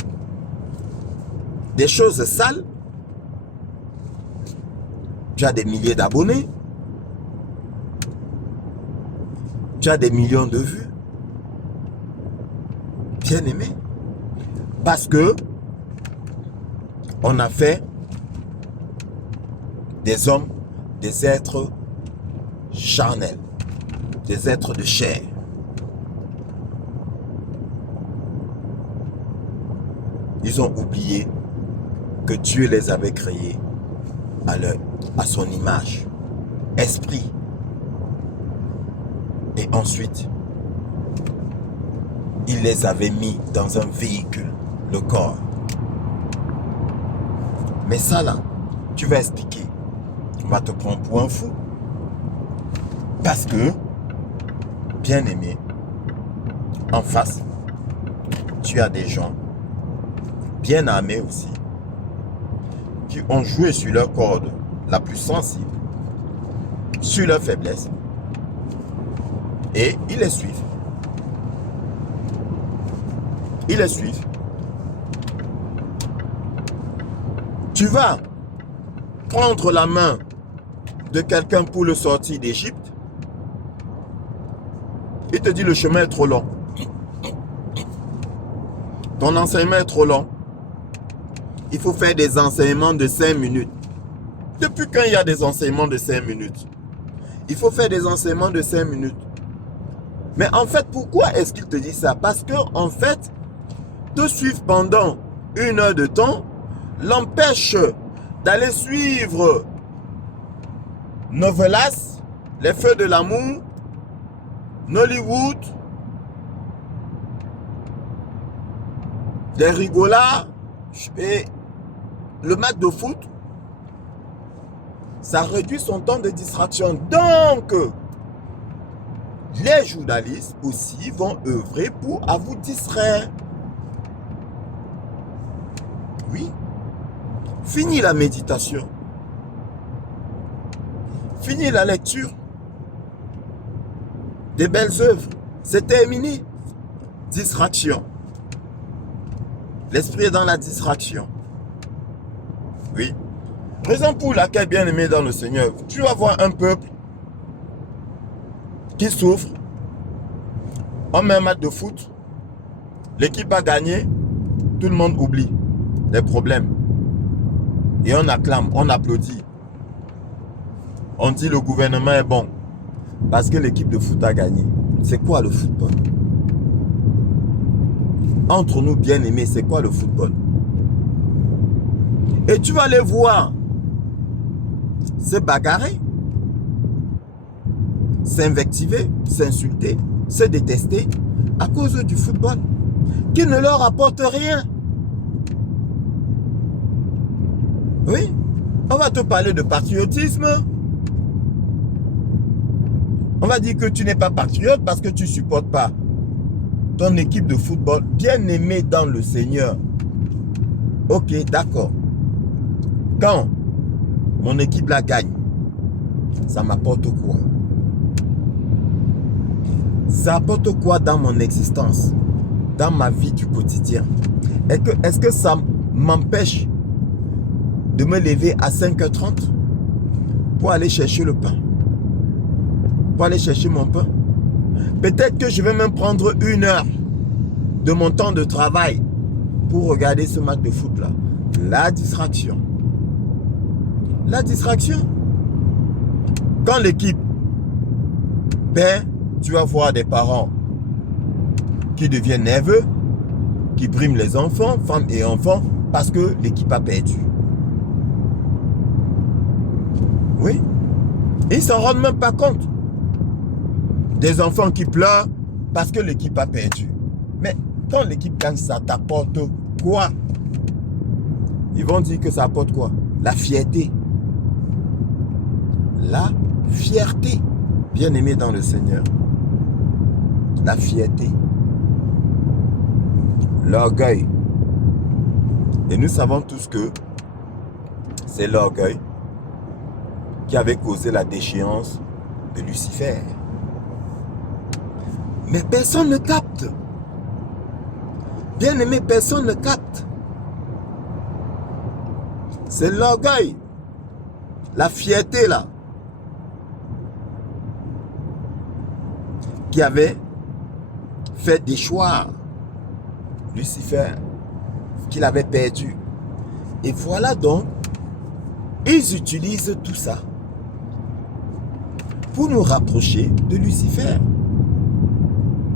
des choses sales, tu as des milliers d'abonnés, tu as des millions de vues. Bien aimé. Parce que on a fait des hommes, des êtres charnels, des êtres de chair. Ils ont oublié que Dieu les avait créés à son image, esprit. Et ensuite, il les avait mis dans un véhicule, le corps. Mais ça là, tu vas expliquer. On va te prendre pour un fou. Parce que, bien aimé, en face, tu as des gens bien armés aussi, qui ont joué sur leur corde la plus sensible, sur leur faiblesse, et ils les suivent. Ils les suivent. Tu vas prendre la main de quelqu'un pour le sortir d'Égypte. Il te dit le chemin est trop long. Ton enseignement est trop long. Il faut faire des enseignements de 5 minutes. Depuis quand il y a des enseignements de 5 minutes? Il faut faire des enseignements de 5 minutes. Mais en fait, pourquoi est-ce qu'il te dit ça? Parce que, en fait, te suivre pendant 1 heure de temps l'empêche d'aller suivre Novelas, Les Feux de l'amour, Nollywood, des rigolas et le match de foot. Ça réduit son temps de distraction. Donc, les journalistes aussi vont œuvrer pour à vous distraire. Oui. Fini la méditation. Fini la lecture des belles œuvres. C'est terminé. Distraction. L'esprit est dans la distraction. Oui. Raison pour laquelle, bien aimé dans le Seigneur, tu vas voir un peuple qui souffre. On met un match de foot. L'équipe a gagné. Tout le monde oublie les problèmes. Et on acclame, on applaudit. On dit le gouvernement est bon. Parce que l'équipe de foot a gagné. C'est quoi le football? Entre nous bien-aimés, c'est quoi le football? Et tu vas les voir se bagarrer, s'invectiver, s'insulter, se détester à cause du football qui ne leur apporte rien. Oui, on va te parler de patriotisme. On va dire que tu n'es pas patriote parce que tu ne supportes pas ton équipe de football bien aimée dans le Seigneur. Ok, d'accord. Quand mon équipe la gagne, ça m'apporte quoi? Ça apporte quoi dans mon existence, dans ma vie du quotidien? Est-ce que ça m'empêche de me lever à 5h30 pour aller chercher le pain? Pour aller chercher mon pain? Peut-être que je vais même prendre 1 heure de mon temps de travail pour regarder ce match de foot là. La distraction. La distraction. Quand l'équipe perd, tu vas voir des parents qui deviennent nerveux, qui briment les enfants, femmes et enfants, parce que l'équipe a perdu. Oui. Ils ne s'en rendent même pas compte. Des enfants qui pleurent parce que l'équipe a perdu. Mais quand l'équipe gagne, ça t'apporte quoi? Ils vont dire que ça apporte quoi? La fierté. La fierté. Bien-aimé dans le Seigneur. La fierté. L'orgueil. Et nous savons tous que c'est l'orgueil qui avait causé la déchéance de Lucifer. Mais personne ne capte. Bien-aimé, personne ne capte. C'est l'orgueil. La fierté là. Qui avait fait déchoir Lucifer. Qu'il avait perdu. Et voilà donc. Ils utilisent tout ça. Pour nous rapprocher de Lucifer.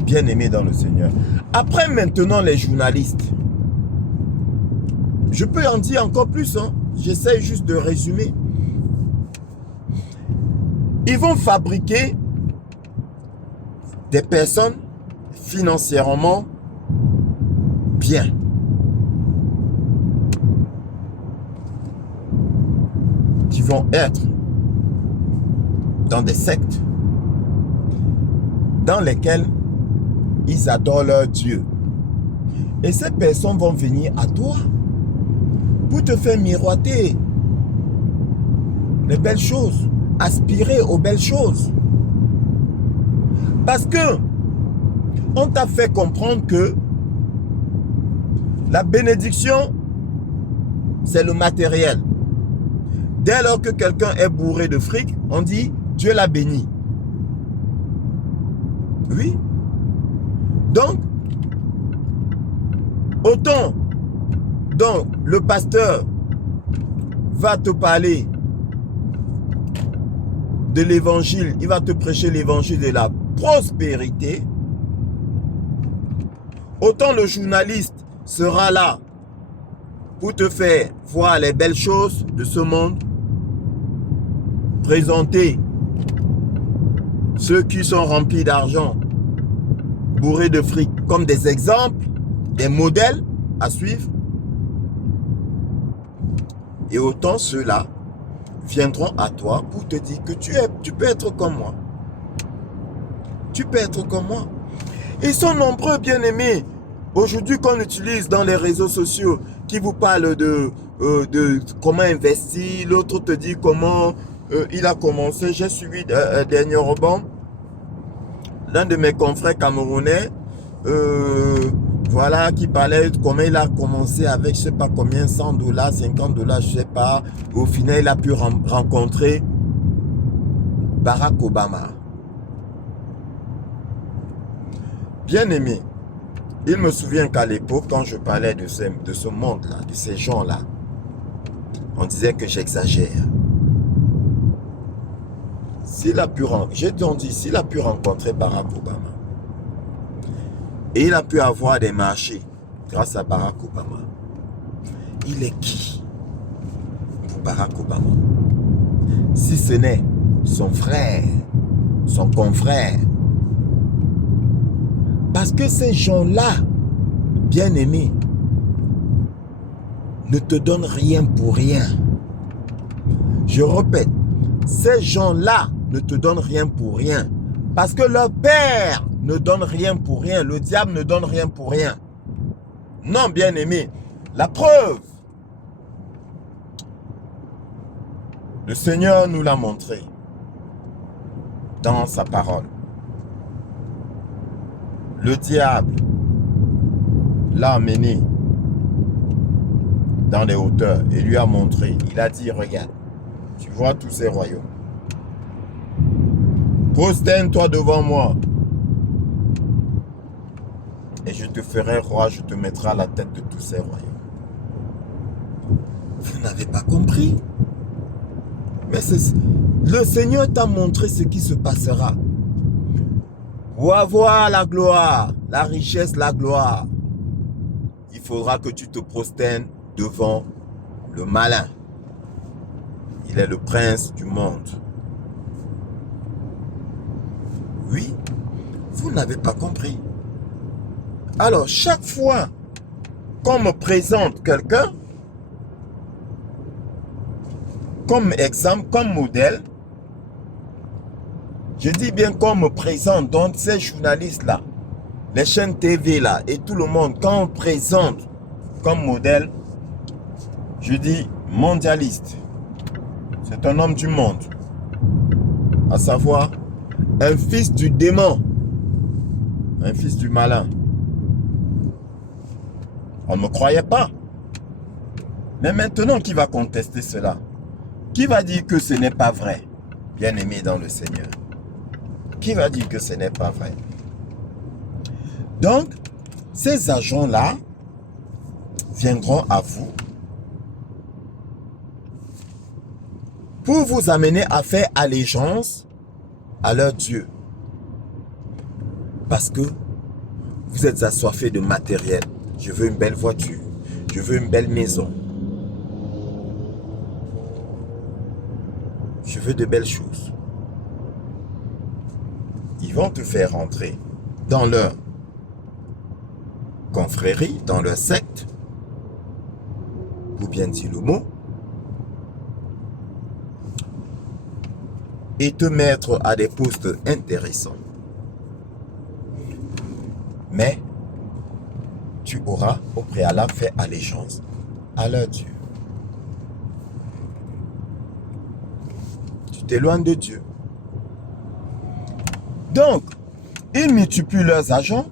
Bien-aimé dans le Seigneur. Après maintenant les journalistes. Je peux en dire encore plus. Hein. J'essaie juste de résumer. Ils vont fabriquer des personnes financièrement bien. Qui vont être dans des sectes dans lesquelles ils adorent leur Dieu. Et ces personnes vont venir à toi pour te faire miroiter les belles choses, aspirer aux belles choses. Parce que on t'a fait comprendre que la bénédiction, c'est le matériel. Dès lors que quelqu'un est bourré de fric, on dit Dieu l'a béni. Oui. Donc, Autant donc le pasteur va te parler de l'évangile, il va te prêcher l'évangile de la prospérité, autant le journaliste sera là pour te faire voir les belles choses de ce monde, présenter ceux qui sont remplis d'argent, bourrés de fric, comme des exemples, des modèles à suivre. Et autant ceux-là viendront à toi pour te dire que tu peux être comme moi. Tu peux être comme moi. Ils sont nombreux, bien-aimés. Aujourd'hui, qu'on utilise dans les réseaux sociaux, qui vous parlent de comment investir. L'autre te dit comment il a commencé. J'ai suivi dernièrement l'un de mes confrères camerounais, voilà, qui parlait de comment il a commencé avec je ne sais pas combien, 100 $, 50 $, je ne sais pas. Au final, il a pu rencontrer Barack Obama. Bien aimé, il me souvient qu'à l'époque, quand je parlais de ce monde-là, de ces gens-là, on disait que j'exagère. S'il a pu rencontrer Barack Obama, et il a pu avoir des marchés grâce à Barack Obama, il est qui pour Barack Obama? Si ce n'est son frère, son confrère. Parce que ces gens-là, bien-aimés, ne te donnent rien pour rien. Je répète, ces gens-là ne te donnent rien pour rien. Parce que leur père ne donne rien pour rien. Le diable ne donne rien pour rien. Non, bien-aimé, la preuve, le Seigneur nous l'a montré dans sa parole. Le diable l'a amené dans les hauteurs et lui a montré. Il a dit, regarde, tu vois tous ces royaumes. Prosterne-toi devant moi. Et je te ferai roi, je te mettrai à la tête de tous ces royaumes. Vous n'avez pas compris. Mais le Seigneur t'a montré ce qui se passera. Pour avoir la gloire, la richesse, la gloire, il faudra que tu te prosternes devant le malin. Il est le prince du monde. Oui, vous n'avez pas compris. Alors, chaque fois qu'on me présente quelqu'un, comme exemple, comme modèle, je dis bien qu'on me présente, donc ces journalistes-là, les chaînes TV-là et tout le monde, quand on présente comme modèle, je dis mondialiste. C'est un homme du monde. À savoir, un fils du démon. Un fils du malin. On ne me croyait pas. Mais maintenant, qui va contester cela? Qui va dire que ce n'est pas vrai? Bien-aimé dans le Seigneur. Qui va dire que ce n'est pas vrai? Donc, ces agents-là viendront à vous pour vous amener à faire allégeance à leur Dieu. Parce que vous êtes assoiffés de matériel. Je veux une belle voiture. Je veux une belle maison. Je veux de belles choses. Ils vont te faire rentrer dans leur confrérie, dans leur secte, pour bien dire le mot, et te mettre à des postes intéressants. Mais tu auras au préalable fait allégeance à leur Dieu. Tu t'éloignes de Dieu. Donc, ils multiplient leurs agents.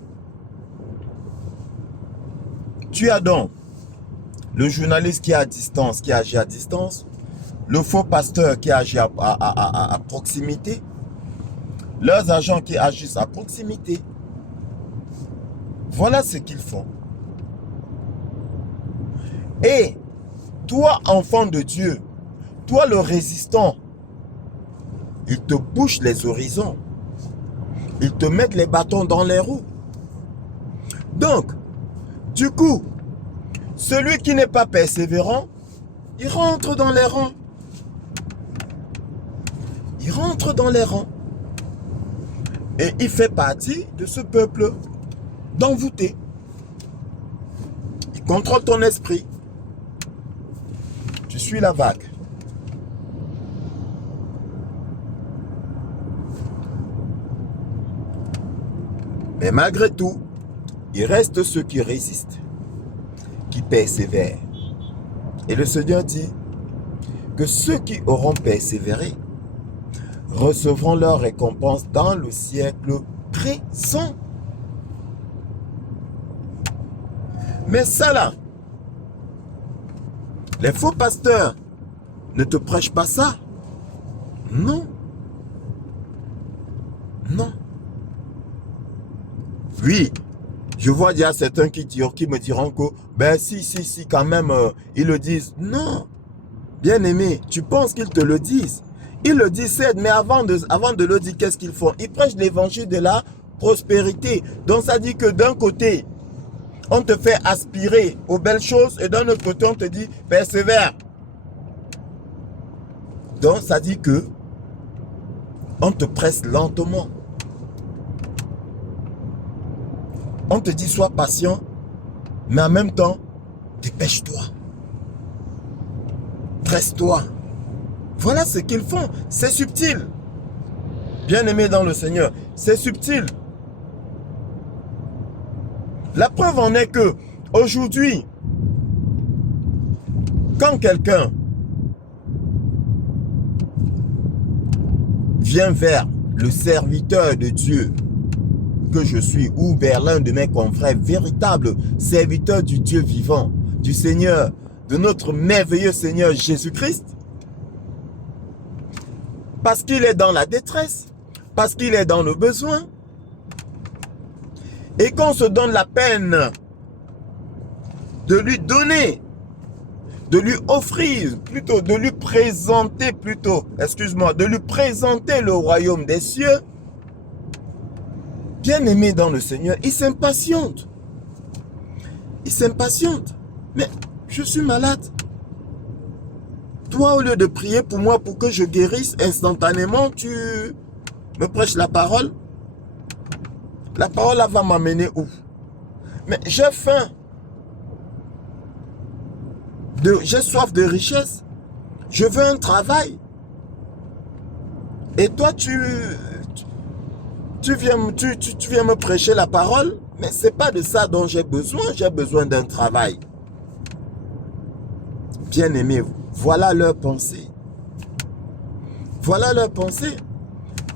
Tu as donc le journaliste qui est à distance, qui agit à distance, le faux pasteur qui agit à proximité, leurs agents qui agissent à proximité. Voilà ce qu'ils font. Et toi, enfant de Dieu, toi le résistant, ils te bouchent les horizons. Ils te mettent les bâtons dans les roues. Donc, du coup, celui qui n'est pas persévérant, il rentre dans les rangs. Il rentre dans les rangs. Et il fait partie de ce peuple d'envoûté. Il contrôle ton esprit. Tu suis la vague. Mais malgré tout, il reste ceux qui résistent, qui persévèrent. Et le Seigneur dit que ceux qui auront persévéré recevront leur récompense dans le siècle présent. Mais ça là, les faux pasteurs ne te prêchent pas ça. Non. Non. Oui, je vois il y a certains qui me diront que, ben si, quand même, ils le disent. Non. Bien aimé, tu penses qu'ils te le disent. Ils le disent, certes, mais avant de le dire, qu'est-ce qu'ils font? Ils prêchent l'évangile de la prospérité. Donc ça dit que d'un côté, on te fait aspirer aux belles choses et d'un autre côté, on te dit persévère. Donc ça dit que on te presse lentement. On te dit sois patient, mais en même temps, dépêche-toi. Presse-toi. Voilà ce qu'ils font. C'est subtil. Bien-aimé dans le Seigneur, c'est subtil. La preuve en est que aujourd'hui, quand quelqu'un vient vers le serviteur de Dieu que je suis, ou vers l'un de mes confrères, véritable serviteur du Dieu vivant, du Seigneur, de notre merveilleux Seigneur Jésus-Christ, parce qu'il est dans la détresse, parce qu'il est dans le besoin, et qu'on se donne la peine de lui donner, de lui offrir, plutôt, de lui présenter plutôt, excuse-moi, de lui présenter le royaume des cieux, bien-aimé dans le Seigneur, il s'impatiente. Il s'impatiente. Mais je suis malade. Toi, au lieu de prier pour moi pour que je guérisse instantanément, tu me prêches la parole. La parole va m'amener où? Mais j'ai faim. J'ai soif de richesse. Je veux un travail. Et toi, tu viens me prêcher la parole, mais ce n'est pas de ça dont j'ai besoin d'un travail. Bien-aimés, voilà leur pensée. Voilà leur pensée.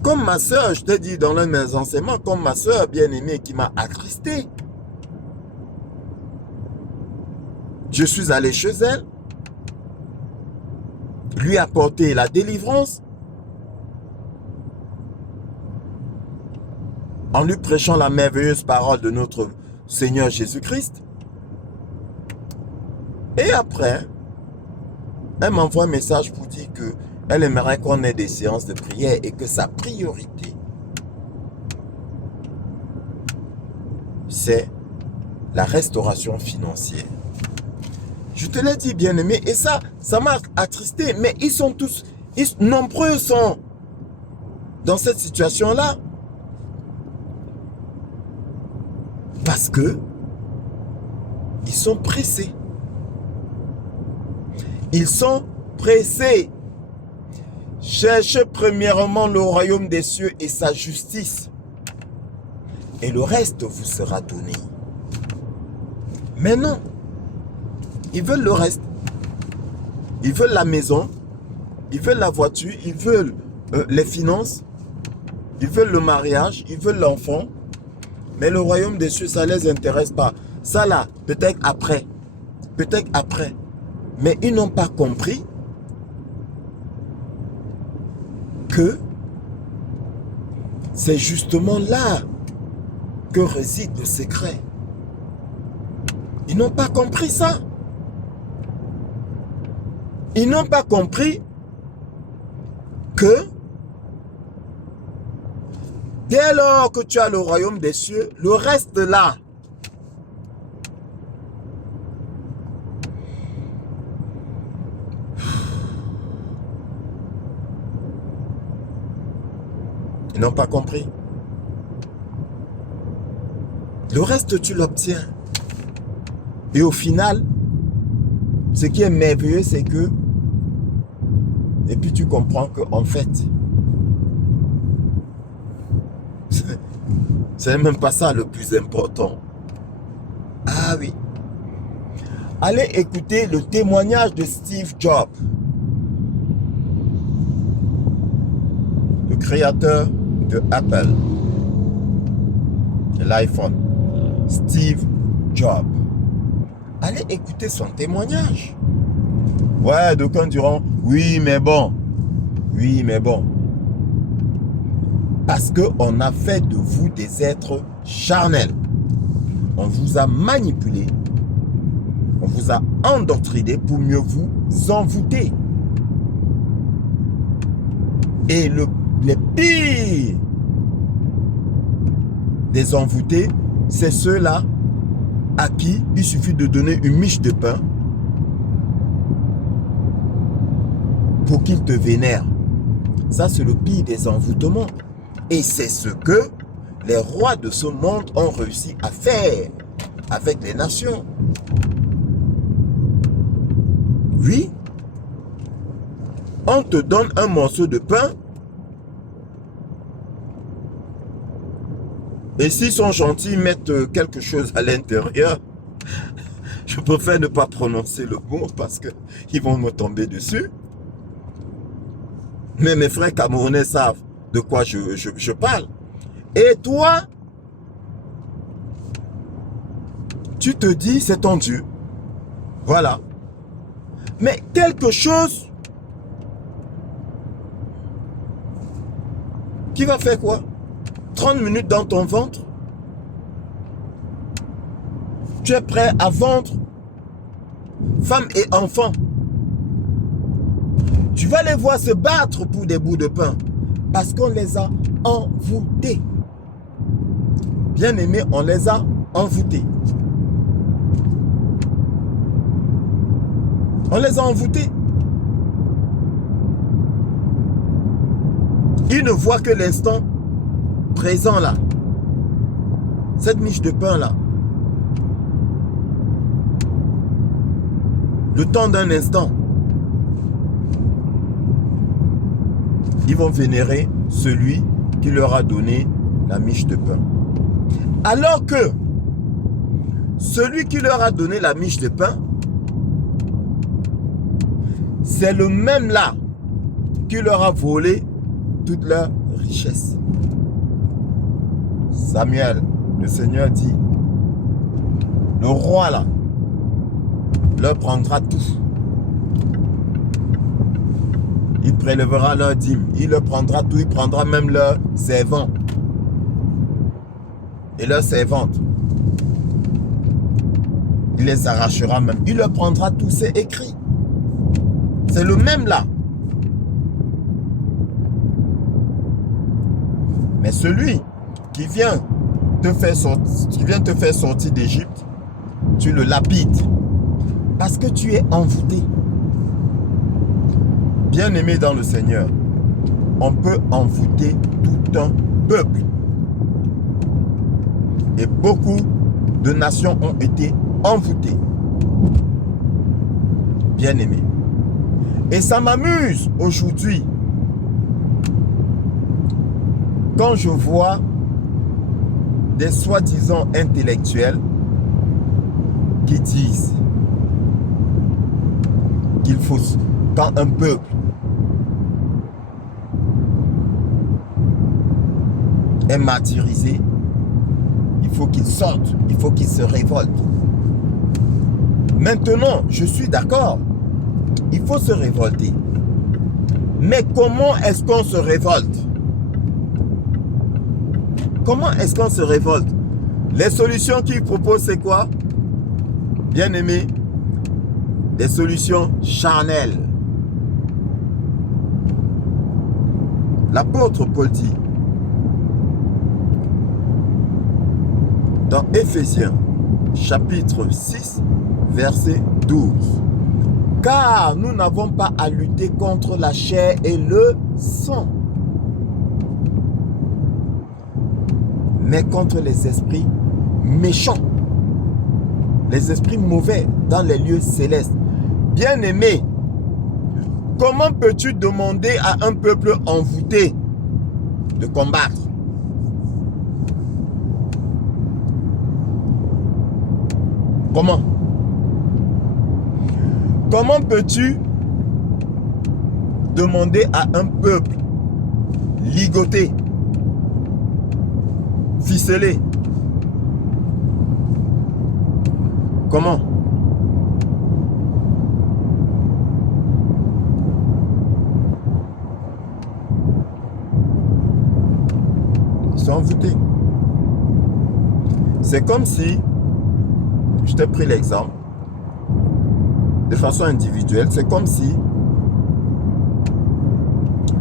Comme ma soeur, je t'ai dit dans l'un de mes enseignements, comme ma soeur bien-aimée qui m'a attristé. Je suis allé chez elle, lui apporter la délivrance, en lui prêchant la merveilleuse parole de notre Seigneur Jésus-Christ. Et après, elle m'envoie un message pour dire qu'elle aimerait qu'on ait des séances de prière et que sa priorité, c'est la restauration financière. Je te l'ai dit, bien-aimé, et ça m'a attristé, mais ils sont tous, nombreux sont dans cette situation-là. Parce que ils sont pressés. Ils sont pressés. Cherchez premièrement le royaume des cieux et sa justice. Et le reste vous sera donné. Mais non. Ils veulent le reste. Ils veulent la maison. Ils veulent la voiture. Ils veulent les finances. Ils veulent le mariage. Ils veulent l'enfant. Mais le royaume des cieux, ça ne les intéresse pas. Ça là, peut-être après. Peut-être après. Mais ils n'ont pas compris que c'est justement là que réside le secret. Ils n'ont pas compris ça. Ils n'ont pas compris que dès lors que tu as le royaume des cieux, le reste là, ils n'ont pas compris. Le reste, tu l'obtiens. Et au final, ce qui est merveilleux, c'est que, et puis tu comprends que en fait, c'est même pas ça le plus important. Ah oui. Allez écouter le témoignage de Steve Jobs, le créateur de Apple, de l'iPhone. Steve Jobs. Allez écouter son témoignage. Ouais, d'aucuns diront, oui, mais bon. Oui, mais bon. Parce qu'on a fait de vous des êtres charnels. On vous a manipulé. On vous a endoctriné pour mieux vous envoûter. Et les pires des envoûtés, c'est ceux-là à qui il suffit de donner une miche de pain pour qu'ils te vénèrent. Ça, c'est le pire des envoûtements. Et c'est ce que les rois de ce monde ont réussi à faire avec les nations. Oui, on te donne un morceau de pain et s'ils sont gentils, ils mettent quelque chose à l'intérieur. Je préfère ne pas prononcer le mot parce qu'ils vont me tomber dessus. Mais mes frères camerounais savent de quoi je parle. Et toi, tu te dis, c'est ton Dieu. Voilà. Mais quelque chose qui va faire quoi? 30 minutes dans ton ventre? Tu es prêt à vendre femmes et enfants. Tu vas les voir se battre pour des bouts de pain parce qu'on les a envoûtés. Bien aimés, on les a envoûtés. On les a envoûtés. Ils ne voient que l'instant présent là. Cette miche de pain là. Le temps d'un instant. Ils vont vénérer celui qui leur a donné la miche de pain. Alors que celui qui leur a donné la miche de pain, c'est le même là qui leur a volé toute leur richesse. Samuel, le Seigneur dit, le roi là, leur prendra tout. Il prélèvera leur dîme, il leur prendra tout, il prendra même leurs servants et leurs servantes. Il les arrachera même, il leur prendra tout, c'est écrit. C'est le même là. Mais celui qui vient te faire sortir d'Égypte, tu le lapides. Parce que tu es envoûté. Bien-aimé dans le Seigneur, on peut envoûter tout un peuple. Et beaucoup de nations ont été envoûtées. Bien-aimé. Et ça m'amuse aujourd'hui quand je vois des soi-disant intellectuels qui disent qu'il faut, quand un peuple est martyrisé, il faut qu'il sorte, il faut qu'il se révolte. Maintenant, je suis d'accord, il faut se révolter. Mais comment est-ce qu'on se révolte? Comment est-ce qu'on se révolte? Les solutions qu'il propose, c'est quoi? Bien aimé, des solutions charnelles. L'apôtre Paul dit dans Éphésiens chapitre 6 verset 12, car nous n'avons pas à lutter contre la chair et le sang, mais contre les esprits méchants, les esprits mauvais dans les lieux célestes. Bien-aimé, comment peux-tu demander à un peuple envoûté de combattre? Comment? Comment peux-tu demander à un peuple ligoté, ficelé? Comment? Ils sont envoûtés. C'est comme si, je t'ai pris l'exemple, de façon individuelle, c'est comme si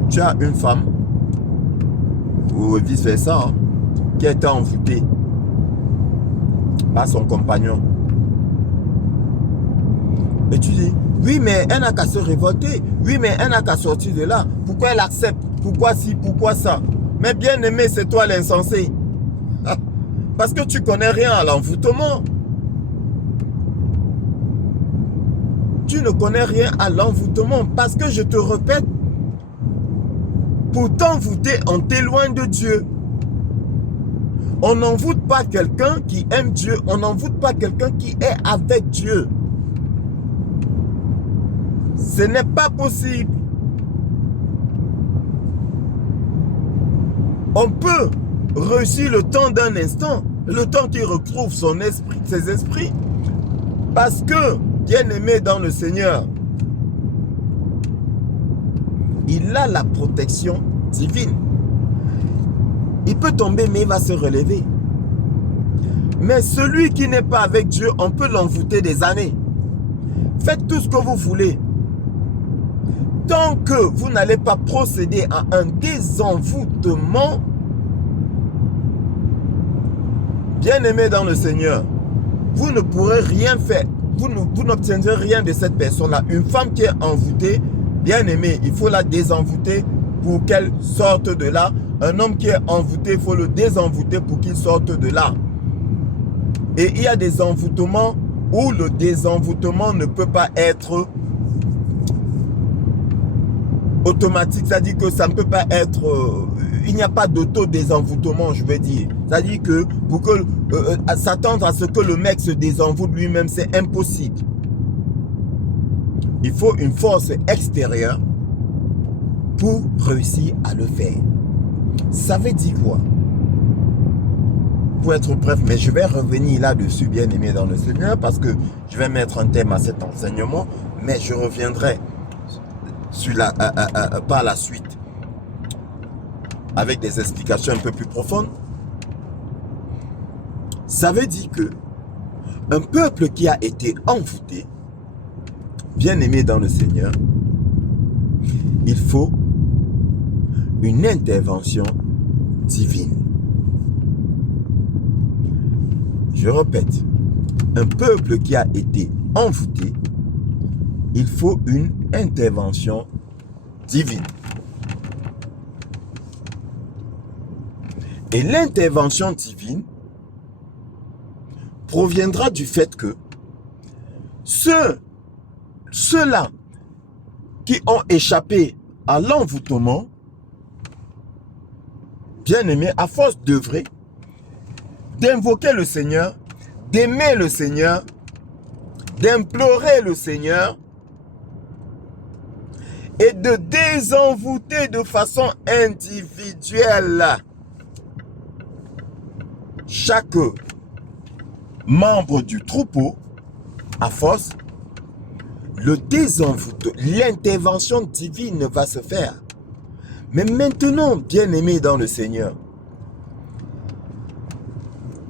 tu as une femme, ou vice versa, hein, qui a été envoûtée par son compagnon. Et tu dis, oui, mais elle n'a qu'à se révolter. Oui, mais elle n'a qu'à sortir de là. Pourquoi elle accepte? Pourquoi ci? Pourquoi ça? Mais bien aimé, c'est toi l'insensé. Parce que tu connais rien à l'envoûtement. Tu ne connais rien à l'envoûtement. Parce que je te répète, pour t'envoûter, on t'éloigne de Dieu. On n'envoûte pas quelqu'un qui aime Dieu. On n'envoûte pas quelqu'un qui est avec Dieu. Ce n'est pas possible. On peut réussir le temps d'un instant, le temps qu'il retrouve son esprit, ses esprits, parce que, bien-aimé dans le Seigneur, il a la protection divine. Il peut tomber, mais il va se relever. Mais celui qui n'est pas avec Dieu, on peut l'envoûter des années. Faites tout ce que vous voulez. Tant que vous n'allez pas procéder à un désenvoûtement, bien-aimé dans le Seigneur, vous ne pourrez rien faire. Vous n'obtiendrez rien de cette personne-là. Une femme qui est envoûtée, bien-aimé, il faut la désenvoûter pour qu'elle sorte de là. Un homme qui est envoûté, il faut le désenvoûter pour qu'il sorte de là. Et il y a des envoûtements où le désenvoûtement ne peut pas être automatique, c'est-à-dire que ça ne peut pas être, il n'y a pas d'auto-désenvoûtement, je veux dire. C'est-à-dire que pour que s'attendre à ce que le mec se désenvoûte lui-même, c'est impossible. Il faut une force extérieure pour réussir à le faire. Ça veut dire quoi? Pour être bref, mais je vais revenir là-dessus, bien aimé dans le Seigneur, parce que je vais mettre un thème à cet enseignement, mais je reviendrai sur par la suite avec des explications un peu plus profondes. Ça veut dire que un peuple qui a été envoûté, bien aimé dans le Seigneur, il faut une intervention divine. Je répète, un peuple qui a été envoûté, il faut une intervention divine. Et l'intervention divine proviendra du fait que ceux-là qui ont échappé à l'envoûtement, bien aimés, à force d'œuvrer, d'invoquer le Seigneur, d'aimer le Seigneur, d'implorer le Seigneur et de désenvoûter de façon individuelle chaque membre du troupeau, à force, le désenvoûtement, l'intervention divine va se faire. Mais maintenant, bien-aimés dans le Seigneur,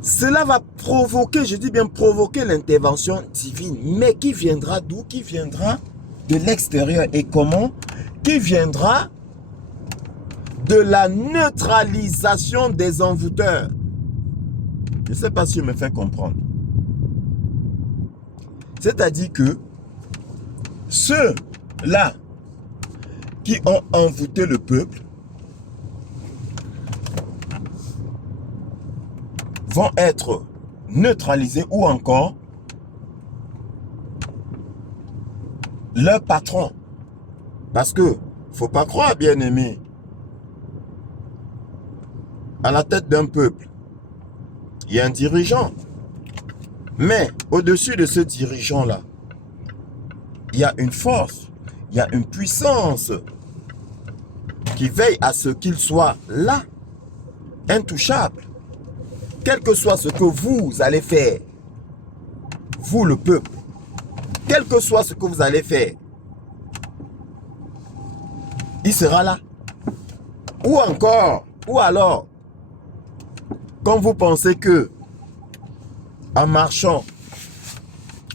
cela va provoquer, je dis bien provoquer l'intervention divine, mais qui viendra d'où? Qui viendra de l'extérieur. Et comment? Qui viendra de la neutralisation des envoûteurs. Je ne sais pas si je me fais comprendre. C'est-à-dire que ceux-là qui ont envoûté le peuple vont être neutralisés ou encore leur patron. Parce que, faut pas croire, bien-aimé, à la tête d'un peuple, il y a un dirigeant. Mais au-dessus de ce dirigeant-là, il y a une force, il y a une puissance qui veille à ce qu'il soit là, intouchable. Quel que soit ce que vous allez faire, vous le peuple, quel que soit ce que vous allez faire, il sera là. Ou encore, ou alors, quand vous pensez que, en marchant,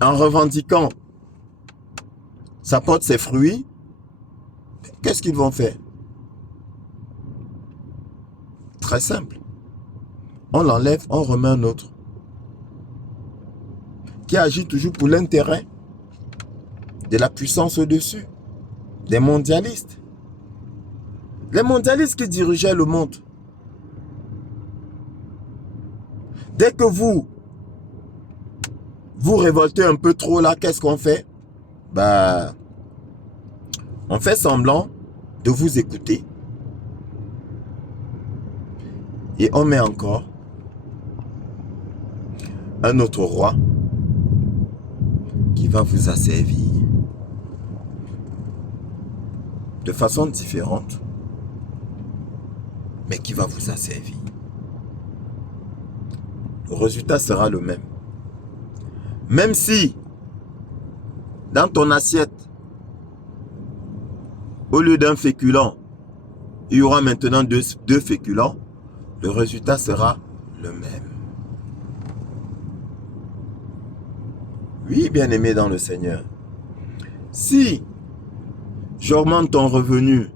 en revendiquant, ça porte ses fruits, qu'est-ce qu'ils vont faire? Très simple. On l'enlève, on remet un autre. Qui agit toujours pour l'intérêt de la puissance au-dessus. Des mondialistes. Les mondialistes qui dirigeaient le monde. Dès que vous révoltez un peu trop là, qu'est-ce qu'on fait? Bah, on fait semblant de vous écouter. Et on met encore un autre roi qui va vous asservir de façon différente, mais qui va vous asservir. Le résultat sera le même. Même si, dans ton assiette, au lieu d'un féculent, il y aura maintenant deux féculents, le résultat sera le même. Oui, bien-aimé dans le Seigneur. Si j'augmente ton revenu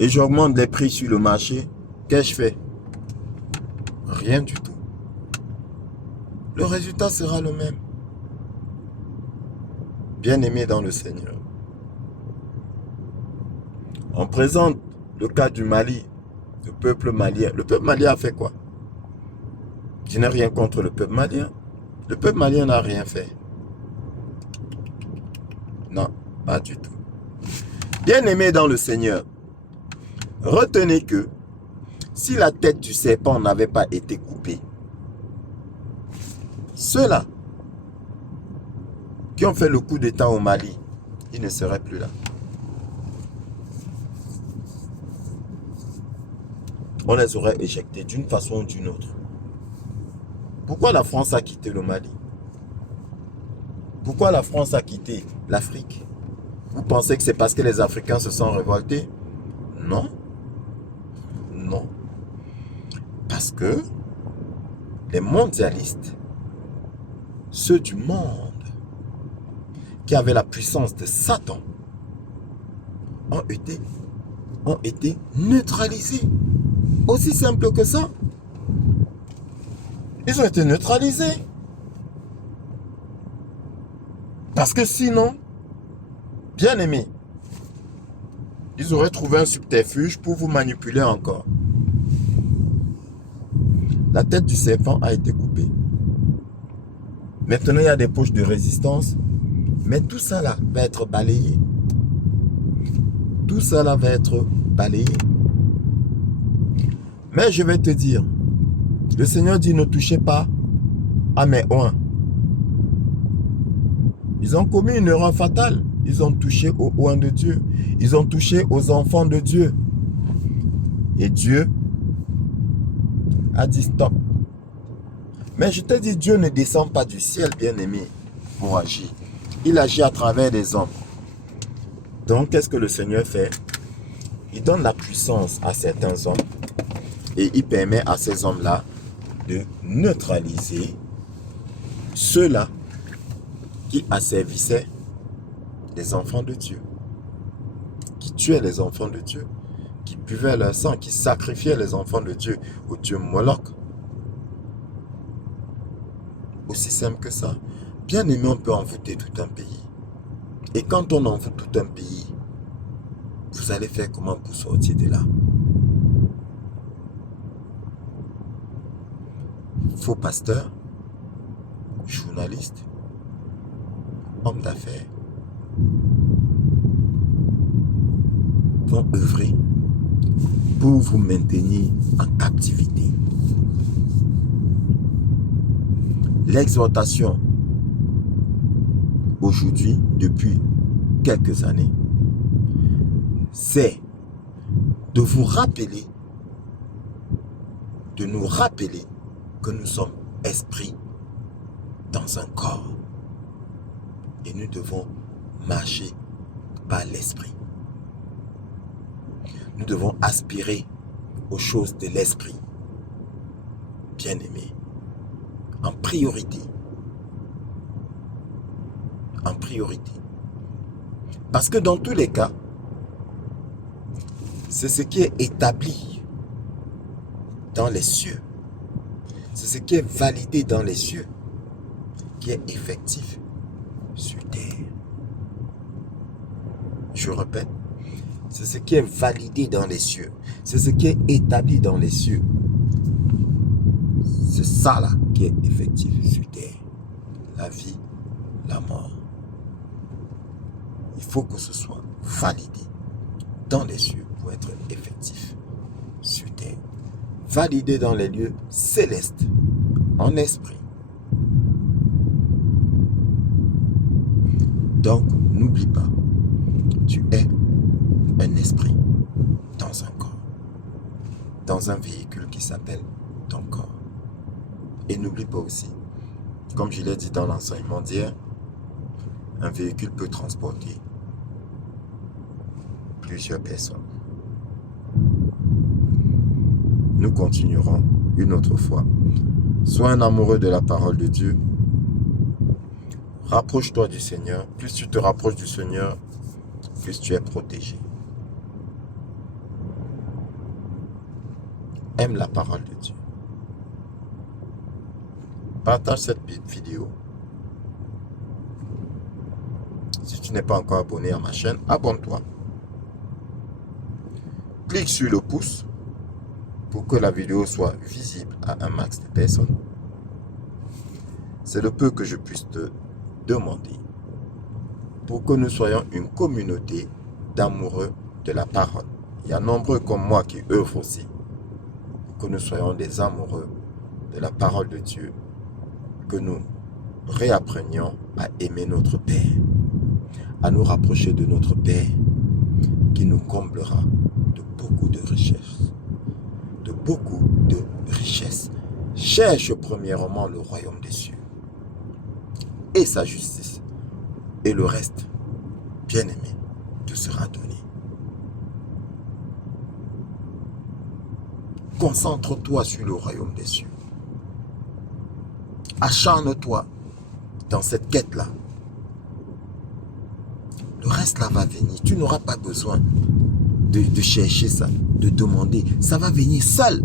et j'augmente les prix sur le marché, qu'est-ce que je fais? Rien du tout. Le résultat sera le même. Bien-aimé dans le Seigneur. On présente le cas du Mali, le peuple malien. Le peuple malien a fait quoi? Je n'ai rien contre le peuple malien. Le peuple malien n'a rien fait. Non, pas du tout. Bien-aimé dans le Seigneur, retenez que si la tête du serpent n'avait pas été coupée, ceux-là qui ont fait le coup d'État au Mali, ils ne seraient plus là. On les aurait éjectés d'une façon ou d'une autre. Pourquoi la France a quitté le Mali? Pourquoi la France a quitté l'Afrique? Vous pensez que c'est parce que les Africains se sont révoltés? Non. Non. Parce que les mondialistes, ceux du monde, qui avaient la puissance de Satan, ont été neutralisés. Aussi simple que ça. Ils ont été neutralisés. Parce que sinon, bien aimé, ils auraient trouvé un subterfuge pour vous manipuler encore. La tête du serpent a été coupée. Maintenant, il y a des poches de résistance. Mais tout ça là va être balayé. Tout ça là va être balayé. Mais je vais te dire, le Seigneur dit, ne touchez pas à mes oins. Ils ont commis une erreur fatale. Ils ont touché aux oins de Dieu. Ils ont touché aux enfants de Dieu. Et Dieu a dit stop. Mais je te dis, Dieu ne descend pas du ciel, bien-aimé, pour agir. Il agit à travers des hommes. Donc, qu'est-ce que le Seigneur fait? Il donne la puissance à certains hommes et il permet à ces hommes-là de neutraliser ceux-là qui asservissaient les enfants de Dieu, qui tuaient les enfants de Dieu, qui buvaient leur sang, qui sacrifiaient les enfants de Dieu au dieu Moloch. Aussi simple que ça. Bien aimé, on peut envoûter tout un pays. Et quand on envoûte tout un pays, vous allez faire comment pour sortir de là? Faux pasteur, journaliste, homme d'affaires vont œuvrer pour vous maintenir en captivité. L'exhortation aujourd'hui, depuis quelques années, c'est de vous rappeler, de nous rappeler que nous sommes esprits dans un corps. Et nous devons marcher par l'esprit. Nous devons aspirer aux choses de l'esprit. Bien-aimés, en priorité. En priorité. Parce que dans tous les cas, c'est ce qui est établi dans les cieux. C'est ce qui est validé dans les cieux qui est effectif sur terre. Je répète, c'est ce qui est validé dans les cieux. C'est ce qui est établi dans les cieux. C'est ça là qui est effectif sur terre. La vie, la mort. Il faut que ce soit validé dans les cieux pour être effectif sur terre. Validé dans les lieux célestes, en esprit. Donc, n'oublie pas, tu es un esprit dans un corps, dans un véhicule qui s'appelle ton corps. Et n'oublie pas aussi, comme je l'ai dit dans l'enseignement d'hier, un véhicule peut transporter plusieurs personnes. Nous continuerons une autre fois. Sois un amoureux de la parole de Dieu. Rapproche-toi du Seigneur. Plus tu te rapproches du Seigneur, plus tu es protégé. Aime la parole de Dieu. Partage cette vidéo. Si tu n'es pas encore abonné à ma chaîne, abonne-toi. Clique sur le pouce pour que la vidéo soit visible à un max de personnes. C'est le peu que je puisse te demander pour que nous soyons une communauté d'amoureux de la parole. Il y a nombreux comme moi qui œuvrent aussi pour que nous soyons des amoureux de la parole de Dieu, que nous réapprenions à aimer notre Père, à nous rapprocher de notre Père qui nous comblera de beaucoup de richesses. De beaucoup de richesses. Cherche premièrement le royaume des cieux et sa justice, et le reste, bien-aimé, te sera donné. Concentre-toi sur le royaume des cieux. Acharne-toi dans cette quête-là. Le reste là va venir. Tu n'auras pas besoin de chercher ça, de demander. Ça va venir seul.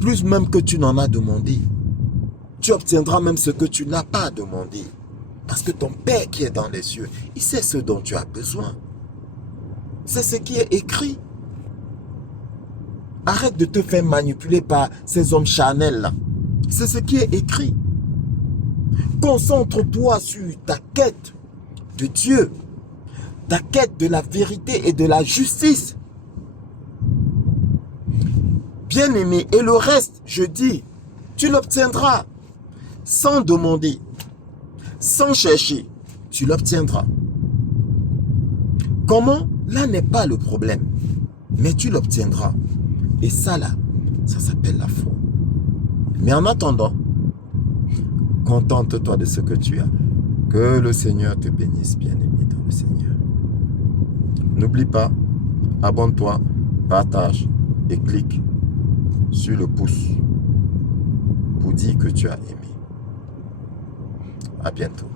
Plus même que tu n'en as demandé. Tu obtiendras même ce que tu n'as pas demandé. Parce que ton Père qui est dans les cieux, il sait ce dont tu as besoin. C'est ce qui est écrit. Arrête de te faire manipuler par ces hommes charnels là. C'est ce qui est écrit. Concentre-toi sur ta quête de Dieu. Ta quête de la vérité et de la justice. Bien-aimé, et le reste, je dis, tu l'obtiendras. Sans demander, sans chercher, tu l'obtiendras. Comment? Là n'est pas le problème. Mais tu l'obtiendras. Et ça là, ça s'appelle la foi. Mais en attendant, contente-toi de ce que tu as. Que le Seigneur te bénisse, bien-aimé dans le Seigneur. N'oublie pas, abonne-toi, partage et clique sur le pouce pour dire que tu as aimé. À bientôt.